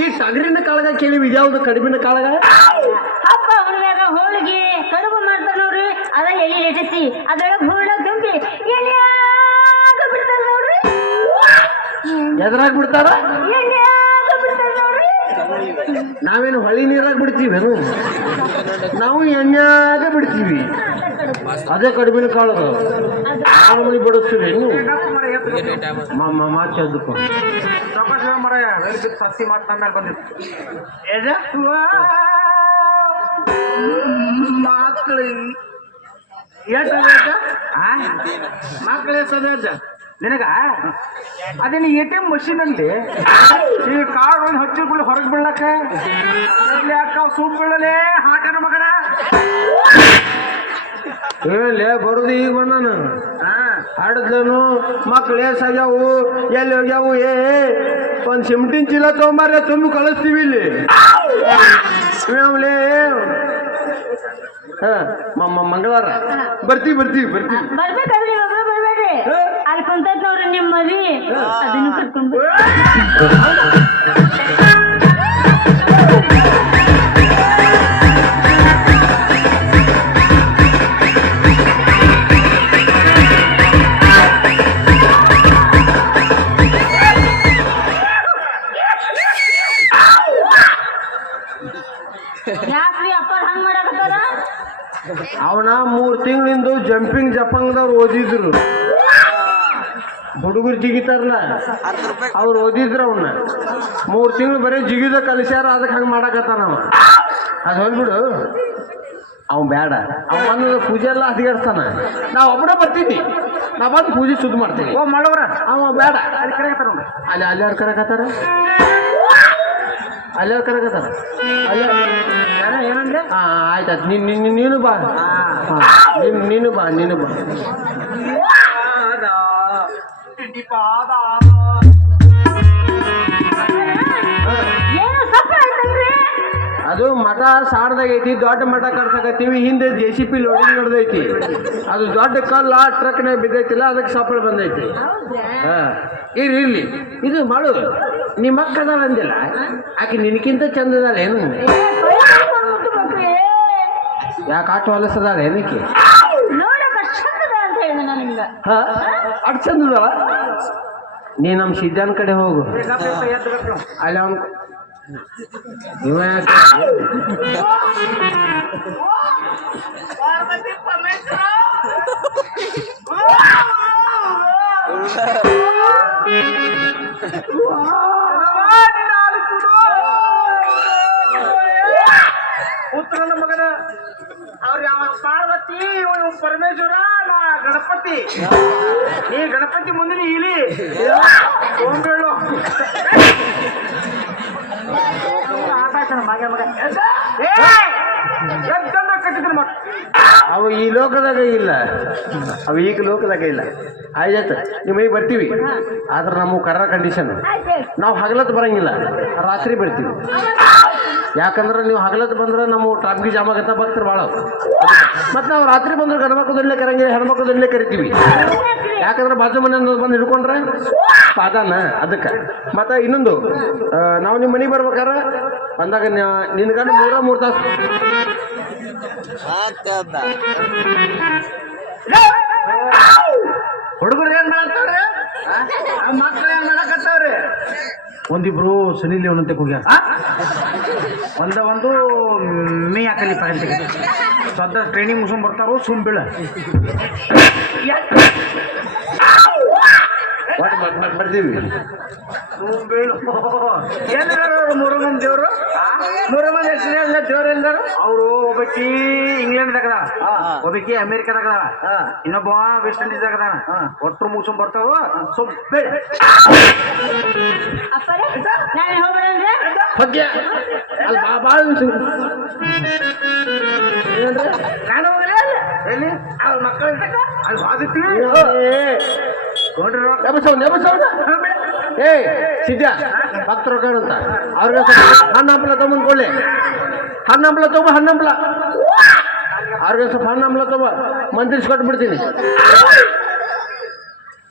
ಈ ಟಗರಿನ ಕಾಳಗ ಕೇಳಿವಿ ಇದ್ಯಾವ್ದು ಕಡಿಮಿನ ಕಾಳಗ ಹಬ್ಬ ಹುಡುಗಾಗ ಹೋಳಿಗೆ ಕಡುಬು ಮಾಡ್ತಾರ ನೋಡ್ರಿ ಅದ ಎಲ್ಲಿ ಇಟ್ಟಿಸಿ ಅದ್ರೊಳಗೆ ಹೂರ್ಣ ತುಂಬಿ ಎಲ್ಲಿಯಾಗ ಬಿಡ್ತಾರ ನೋಡ್ರಿ ಎದ್ರಾಗ ಬಿಡ್ತಾರ ಎಲ್ಲಿಯಾಗ ಬಿಡ್ತಾರ ನೋಡ್ರಿ ನಾವೇನು ಹೊಳಿ ನೀರಾಗ ಬಿಡ್ತೀವೇನು ನಾವು ಎಣ್ಣೆಯಾಗ ಬಿಡ್ತೀವಿ ಅದೇ ಕಡಿಮಿನ ಕಾಳಗ ಮಾಮೂಲಿ ಬಿಡಿಸ್ತೀವಿ ಮಾತು ಅದಕ್ಕೂ ಮರ ಸಸ್ತಿ ಮಾತು ನನ್ನ ಮೇಲೆ ಬಂದಿತ್ತು ಮಕ್ಕಳು ಮಕ್ಕಳು ಎಷ್ಟದ ನಿನಗ ಅದೇನು ATM ಮಷೀನ್ ಅಲ್ಲಿ ಈ ಕಾರ್ಡ್ ಒಂದು ಹಚ್ಚಿರ್ಕೊಳ್ಳಿ ಹೊರಗೆ ಬೀಳಕ್ಕ ಯಾಕ ಸೂಪ್ ಬೀಳಲೇ ಹಾಕನ ಮಗನ ಏನ್ಲೇ ಬರೋದು ಈಗ ಬಂದಾನ ಹಾಡಿದ್ಲೇನು ಮಕ್ಳು ಸಾಗ್ಯಾವು ಎಲ್ಲಿ ಹೋಗ್ಯಾವು ಒಂದು ಸಿಮ್ಟಿನ ಚೀಲ ತೊಗೊಂಬಾರ ತುಂಬಿ ಕಳಿಸ್ತೀವಿ ಇಲ್ಲಿ ಆಮೇಲೆ ಮಂಗಳವಾರ ಬರ್ತೀವಿ ಬರ್ಬೇಕಾದ್ರೆ ಒಬ್ರು ಬರ್ಬೇಡ್ರಿ ಅಲ್ಲಿ ಕುಂತೈತ್ ನೋಡ್ರಿ ನಿಮ್ಮ ಮದ್ವಿ ಅದನ್ನು ಕರ್ಕೊಂಡು ಯಾಕ್ರಿ ಅಪ್ಪ ಹಂಗ್ ಮಾಡಕತ್ತಾರ ಅವನ 3 ತಿಂಗಳಿಂದ ಜಂಪಿಂಗ್ ಜಪಾಂಗ್ದವ್ರು ಓದಿದ್ರು ಹುಡುಗರು ಜಿಗಿತಾರಲ್ಲ ಅವ್ರು ಓದಿದ್ರು ಅವನ್ನ 3 ತಿಂಗಳು ಬರೀ ಜಿಗಿದ ಕಲಿಸ್ಯಾರ ಅದಕ್ಕೆ ಹಂಗೆ ಮಾಡಕತ್ತಾನ ಅವ ಅದು ಹೋಗ್ಬಿಡು ಅವ್ ಬೇಡ ಅವ್ ಬಂದ ಪೂಜೆ ಎಲ್ಲ ಹದಿಗಾಡ್ತಾನ ನಾವು ಒಬ್ಬರ ಬರ್ತಿದ್ವಿ ನಾ ಬಂದು ಪೂಜೆ ಶುದ್ಧ ಮಾಡ್ತೀವಿ ಓ ಮಾಡವ್ರ ಅವ ಬೇಡ ಅಲ್ಲಿ ಕರೆಗತ್ತಾರ ಅಲ್ಲಿ ಯಾರು ಕರೆಕತ್ತಾರ ಅಲ್ಲಾರು ಕರೆಕತ್ತಾರ ಅಲ್ಲ ಏನಂದ್ರೆ ಆಯ್ತಾಯ್ತು ನೀನು ಬಾ ನೀನು ಬಾ ಏನು ಸಪ್ಪ ಆಯ್ತಂದ್ರಿ ಅದು ಮಠ ಸಾಡ್ದಾಗೈತಿ ದೊಡ್ಡ ಮಠ ಕಟ್ಸಕತ್ತೀವಿ ಹಿಂದೆ JCP ಲೋಡಿಂಗ್ ನಡೆದೈತಿ ಅದು ದೊಡ್ಡ ಕಲ್ಲ ಟ್ರಕ್ನಾಗ ಬಿದ್ದೈತಿಲ್ಲ ಅದಕ್ಕೆ ಸಪ್ಪಳ ಬಂದೈತಿ ಇರ್ಲಿ ಇದು ಮಾಡು ನಿಮ್ಮ ಅಕ್ಕ ಅದಾಳ ಅಂದಿಲ್ಲ ಆಕೆ ನಿನಕ್ಕಿಂತ ಚಂದ ಅದಾಳ ಏನು ಯಾಕೆ ಆಟ ಹೊಲಸದಾಳ ಏನಕ್ಕೆ ನೋಡಕ ಚಂದದ ಅಂತ ಹೇಳಿದ ನಾನು ನಿಮ್ಗ ಅಟ್ ಚಂದದವ ನೀ ನಮ್ಮ ಸಿದ್ಧಾನ್ ಕಡೆ ಹೋಗು ಅಲ್ಲಿ ಅವನು ಇವ ಯಾಕೆ ಪುತ್ರನ ಮಗನ ಅವ್ರ ಯಾವ ಪಾರ್ವತಿ ಇವನು ಪರಮೇಶ್ವರ ನಾ ಗಣಪತಿ ನೀ ಗಣಪತಿ ಮುಂದಿನ ಇಲಿ ಸೋಂಬೇಳು ಆಟ ಆಡ್ತಾನ ಮಗ ಕಟ್ಟಿದ್ರು ಮಗ ಅವ ಈ ಲೋಕದಾಗ ಇಲ್ಲ ಅವ ಈಗ ಲೋಕದಾಗ ಇಲ್ಲ ಆಯ್ತು ನಿಮಗೆ ಬರ್ತೀವಿ ಆದ್ರೆ ನಮಗೆ ಕರ್ರ ಕಂಡೀಷನ್ ನಾವು ಹಗಲತ್ತು ಬರಂಗಿಲ್ಲ ರಾತ್ರಿ ಬರ್ತೀವಿ ಯಾಕಂದ್ರೆ ನೀವು ಹಗಲತ್ತು ಬಂದ್ರೆ ನಮ್ಮ ಟ್ರಾಫಿಕ್ ಜಾಮ್ ಆಗತ್ತ ಭಕ್ತರು ಭಾಳ ಮತ್ತು ನಾವು ರಾತ್ರಿ ಬಂದ್ರೆ ಗಂಡ್ಮಕ್ಳು ದೊಡ್ಲೆ ಕರಂಗಿಲ್ಲ ಹೆಣ್ಮಕ್ಳು ದೊಡ್ಲೆ ಕರಿತೀವಿ ಯಾಕಂದ್ರೆ ಬಾಜು ಮನೆ ಬಂದು ಹಿಡ್ಕೊಂಡ್ರೆ ಪಾದಾನ ಅದಕ್ಕೆ ಮತ್ತು ಇನ್ನೊಂದು ನಾವು ನಿಮ್ಮ ಮನೆಗೆ ಬರ್ಬೇಕಾರೆ ಬಂದಾಗ ನಿನ್ಗಂಡು 3 ತಾಸು ಹುಡುಗರು ಏನ್ ಮಾಡತ್ತವ್ರಿ ಮಕ್ಕಳು ಏನ್ ಮಾಡಕತ್ತವ್ರಿ ಒಂದಿಬ್ರು ಸನಿ ಲಿಯೋನ್ ಅಂತ ಹೋಗ್ಯಾರ ಒಂದು ಮೀ ಹಾಕಲಿ ಪಗಂತಿಗೆ ಸದ್ದ ಟ್ರೈನಿಂಗ್ ಮುಗಿಸ್ಕೊಂಡ್ ಬರ್ತಾರೋ ಸುಮ್ ಬೀಳ ಬರ್ತೀವಿ ಸುಮ್ ಬೀಳು ಏನಾರು 3 ಮಂದಿ ದೇವ್ರು 3 ಮಂದಿ ಹೆಸರು ದೇವ್ರು ಎಂದರು ಅವರು ಒಬ್ಬಕಿ ಇಂಗ್ಲೆಂಡ್ದಾಗ ಒಬ್ಬಕಿ ಅಮೇರಿಕಾದಾಗ ಇನ್ನೊಬ್ಬ ವೆಸ್ಟ್ ಇಂಡೀಸ್ದಾಗ ಒಟ್ಟರು ಮುಗಿಸ್ಕೊಂಡ್ ಬರ್ತಾವ ಸುಮ್ ಬೀಳ ಅಪ್ಪರೇ ನಾನು ಹೋಗ್ಬಿಡಂದ್ರೆ ಬಗ್ಗೆ ಅಲ್ಲಿ ಭಾಳ ನಾನು ಹೋಗಲೇ ಎಲ್ಲಿ ಅವ್ರ ಮಕ್ಕಳು ಅಲ್ಲಿ ಬಾದಿತ್ತೀವಿ ಏ ಸಿದ್ಧ ಭಕ್ತರು ಅಂತ ಅವ್ರಿಗೆ ಹಣ್ಣು ಹಂಪಲ ತಗೊಂಡ್ಕೊಳ್ಳಿ ಹಣ್ಣಂಬ್ಲ ತಗೋ ಹಣ್ಣಂಬ್ಲ ಅವ್ರಿಗೆ ಸ್ವಲ್ಪ ಹಣ್ಣಂಬ್ಲ ತಗೋ ಮಂತ್ರಿಸ್ಕೊಟ್ಬಿಡ್ತೀನಿ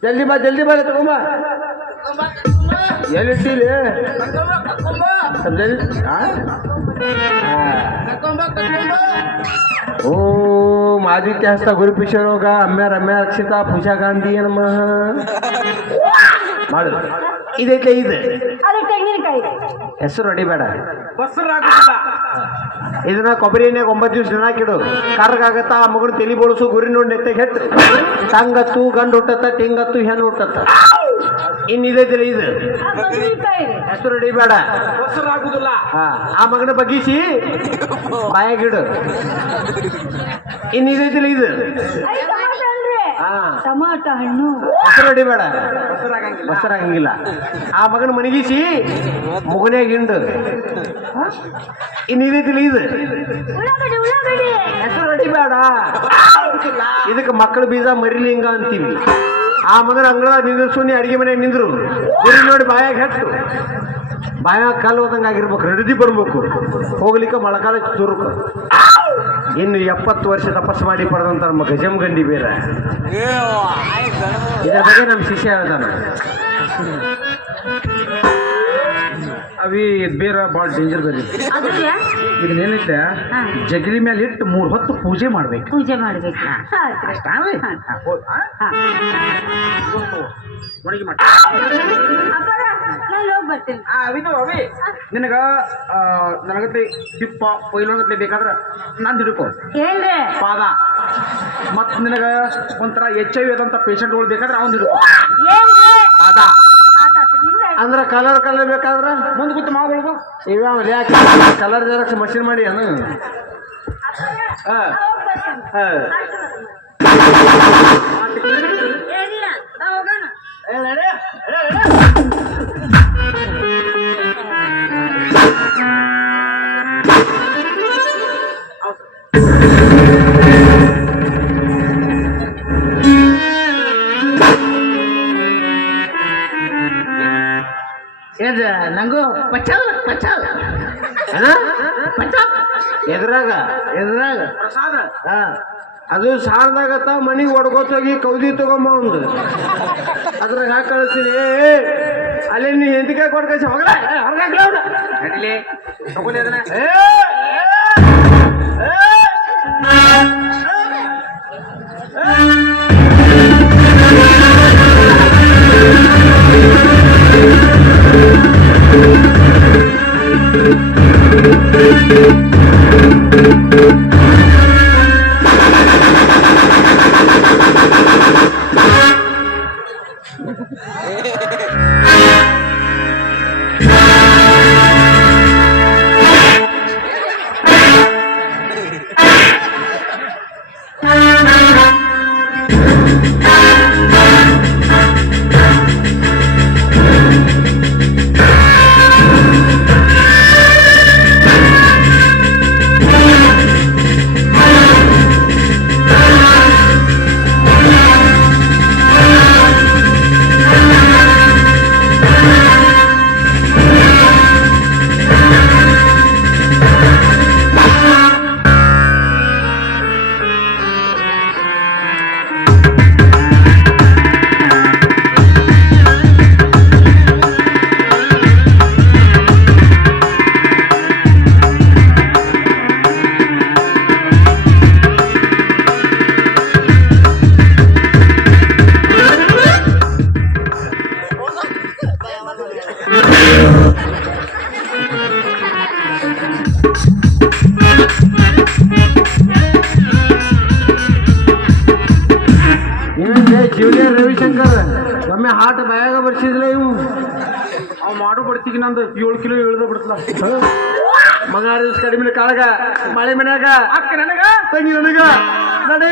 ಜಲ್ದಿ ಬಾ ತಗೊಂಬ ಎಲ್ಲಿಟ್ಟಿಲಿ ಓಂ ಆದಿತ್ಯ ಹಸ್ತ ಗುರುಪಿಶರೋಗ ಅಮ್ಯ ರಮ್ಯ ರಕ್ಷಿತಾ ಪೂಜಾ ಗಾಂಧಿ ನಮಃ ಮಾಡು ಇದೈತೆ ಇದು ಅದು ತೆಂಗಿನಕಾಯಿ ಹೆಸರು ಹೊಡಿಬೇಡ ಬಸ್ಸರಾಗುದಿಲ್ಲ ಇದನ್ನ ಕೊಬ್ಬರಿ ಎಣ್ಣೆಗೆ 9 ದಿವಸ ನೆನಾಕಿಡು ಕರ್ಗಾಗತ್ತ ಆ ಮಗನ ತಲಿ ಬೋಳ್ಸು ಗುರಿ ನೋಡಿ ನೆತ್ತಾಗ ಹೆಟ್ಟು ಟಂಗತ್ತು ಗಂಡು ಹುಟ್ಟತ್ತ ಟಿಂಗತ್ತು ಹೆಣ್ಣು ಹುಟ್ಟತ್ತ ಇನ್ನಿದೈತಿಲ್ಲ ಇದು ಬದ್ನಿಕಾಯಿ ಹೆಸರು ಹೊಡಿಬೇಡ ಬಸ್ಸರಾಗುದಿಲ್ಲ ಆ ಮಗನ ಬಗ್ಗಿಸಿ ಬಾಯಾಗಿಡು ಇನ್ನಿದೈತಿಲ್ಲ ಇದು ಟಮಾಟ ಹಣ್ಣು ಹೆಸರು ಹೊಡಿಬೇಡ ಬಸ್ಸರಾಗಂಗಿಲ್ಲ ಬಸರಾಗಂಗಿಲ್ಲ ಆ ಮಗನ ಮನಗಿಸಿ ಮುಗನ್ಯಾಗ ಹಿಂಡು ಇನ್ನಿದೈತಿಲ್ಲ ಇದು ಉಳ್ಳಾಗಡ್ಡಿ ಹೆಸರು ಹೊಡಿಬೇಡ ಇದಕ್ಕೆ ಮಕ್ಕಳ ಬೀಜ ಮರಿಲಿಂಗ ಅಂತೀವಿ ಆ ಮಗನ ಅಂಗಳದಾಗ ನಿಂದ್ರಸು ನೀ ಅಡಿಗೆ ಮನೆಯಾಗ ನಿಂದ್ರು ಗುರಿ ನೋಡಿ ಬಾಯಾಗ ಹೆಟ್ಟು ಬಾಯಾಗ ಕಾಲು ಹೋದಂಗೆ ಆಗಿರ್ಬೇಕು ಹಿಡಿದು ಬರ್ಬೇಕು ಹೋಗ್ಲಿಕ್ಕೆ ಮೊಳಕಾಲ ತುರುಕು ಇನ್ನು 70 ವರ್ಷ ತಪಸ್ಸು ಮಾಡಿ ಪಡೆದಂತ ನಮ್ಮ ಗಜಂಗಂಡಿ ಬೇರೆ ಇದರ ಬಗ್ಗೆ ನಮ್ಮ ಶಿಷ್ಯ ಹೇಳ್ತಾನ ಅವಿ ಬೇರೆ ಭಾಳ ಡೇಂಜರ್ ಬೇರೆ ಅದಕ್ಕೆ ಇದನ್ನೇನೈತೆ ಜಗಲಿ ಮೇಲೆ ಇಟ್ಟು 3 ಹೊತ್ತು ಪೂಜೆ ಮಾಡ್ಬೇಕು ಪೂಜೆ ಮಾಡ್ಬೇಕು ಒಣಗಿ ಮಾಡಿ ಅಪ್ಪರ ನಾನು ಹೋಗಿ ಬರ್ತೀನಿ ಅವಿ ನಿನಗ ನನಗತ್ತೆ ಹಿಪ್ಪ ಪೈಲೊಳಗತ್ಲೆ ಬೇಕಾದ್ರೆ ನಾನು ಹಿಡ್ಕೊ ಏನ್ರಿ ಪಾದ ಮತ್ ನಿನಗ ಒಂಥರ HIV ಆದಂತ ಪೇಷಂಟ್ಗಳು ಬೇಕಾದ್ರೆ ಅವ್ನು ಹಿಡ್ಕೊ ಏನ್ರಿ ಪಾದ ಅಂದ್ರ ಕಲರ್ ಬೇಕಾದ್ರ ಮುಂದೆ ಕೂತು ಮಾವುಗಳಿಗೂ ಇವ್ಯಾವ ಯಾಕೆ ಕಲರ್ ಜೆರಾಕ್ಸ್ ಮಷಿನ್ ಮಾಡಿ ಅನು ನಂಗೂ ಪಚಾಲ್ ಎದ್ರಾಗ ಪ್ರಸಾದ ಅದು ಸಾರ್ದಾಗತ್ತ ಮನಿಗೆ ಹೊಡ್ಕೋತೋಗಿ ಕೌದಿ ತಗೊಂಬ ಒಂದು ಅದ್ರಾಗ ಹಾಕಿ ಕಳಿಸ್ತೀನಿ ಅಲ್ಲಿ ನೀ ಎಂತಿಕಾಯಿ ಕೊಡ್ಕಳಿಸಿ ಹೋಗಲ್ಲ ಹೊರಗಾಗ್ಲ ನಡಿಲಿ ತಗೊಳ್ಳಿ ಅದನ್ನ ಜೂನಿಯರ್ ರವಿಶಂಕರ್ ಒಮ್ಮೆ ಹಾಟ್ ಬಾಯಾಗ ಬರ್ಸಿದ್ಲ ಇವು ಅವ್ ಮಾಡೋ ಬಡ್ತಿಗೆ ನಂದು 7 ಕಿಲೋ ಇಳ್ದ ಬಿಡ್ತಲ್ಲ ಮಂಗಾರ ದಿವಸ ಕಡಿಮೆ ಕಾಳಗ ಮಳೆ ಮನ್ಯಾಗ ಅಕ್ಕ ನನಗ ತಂಗಿ ನನಗ ನಡೆ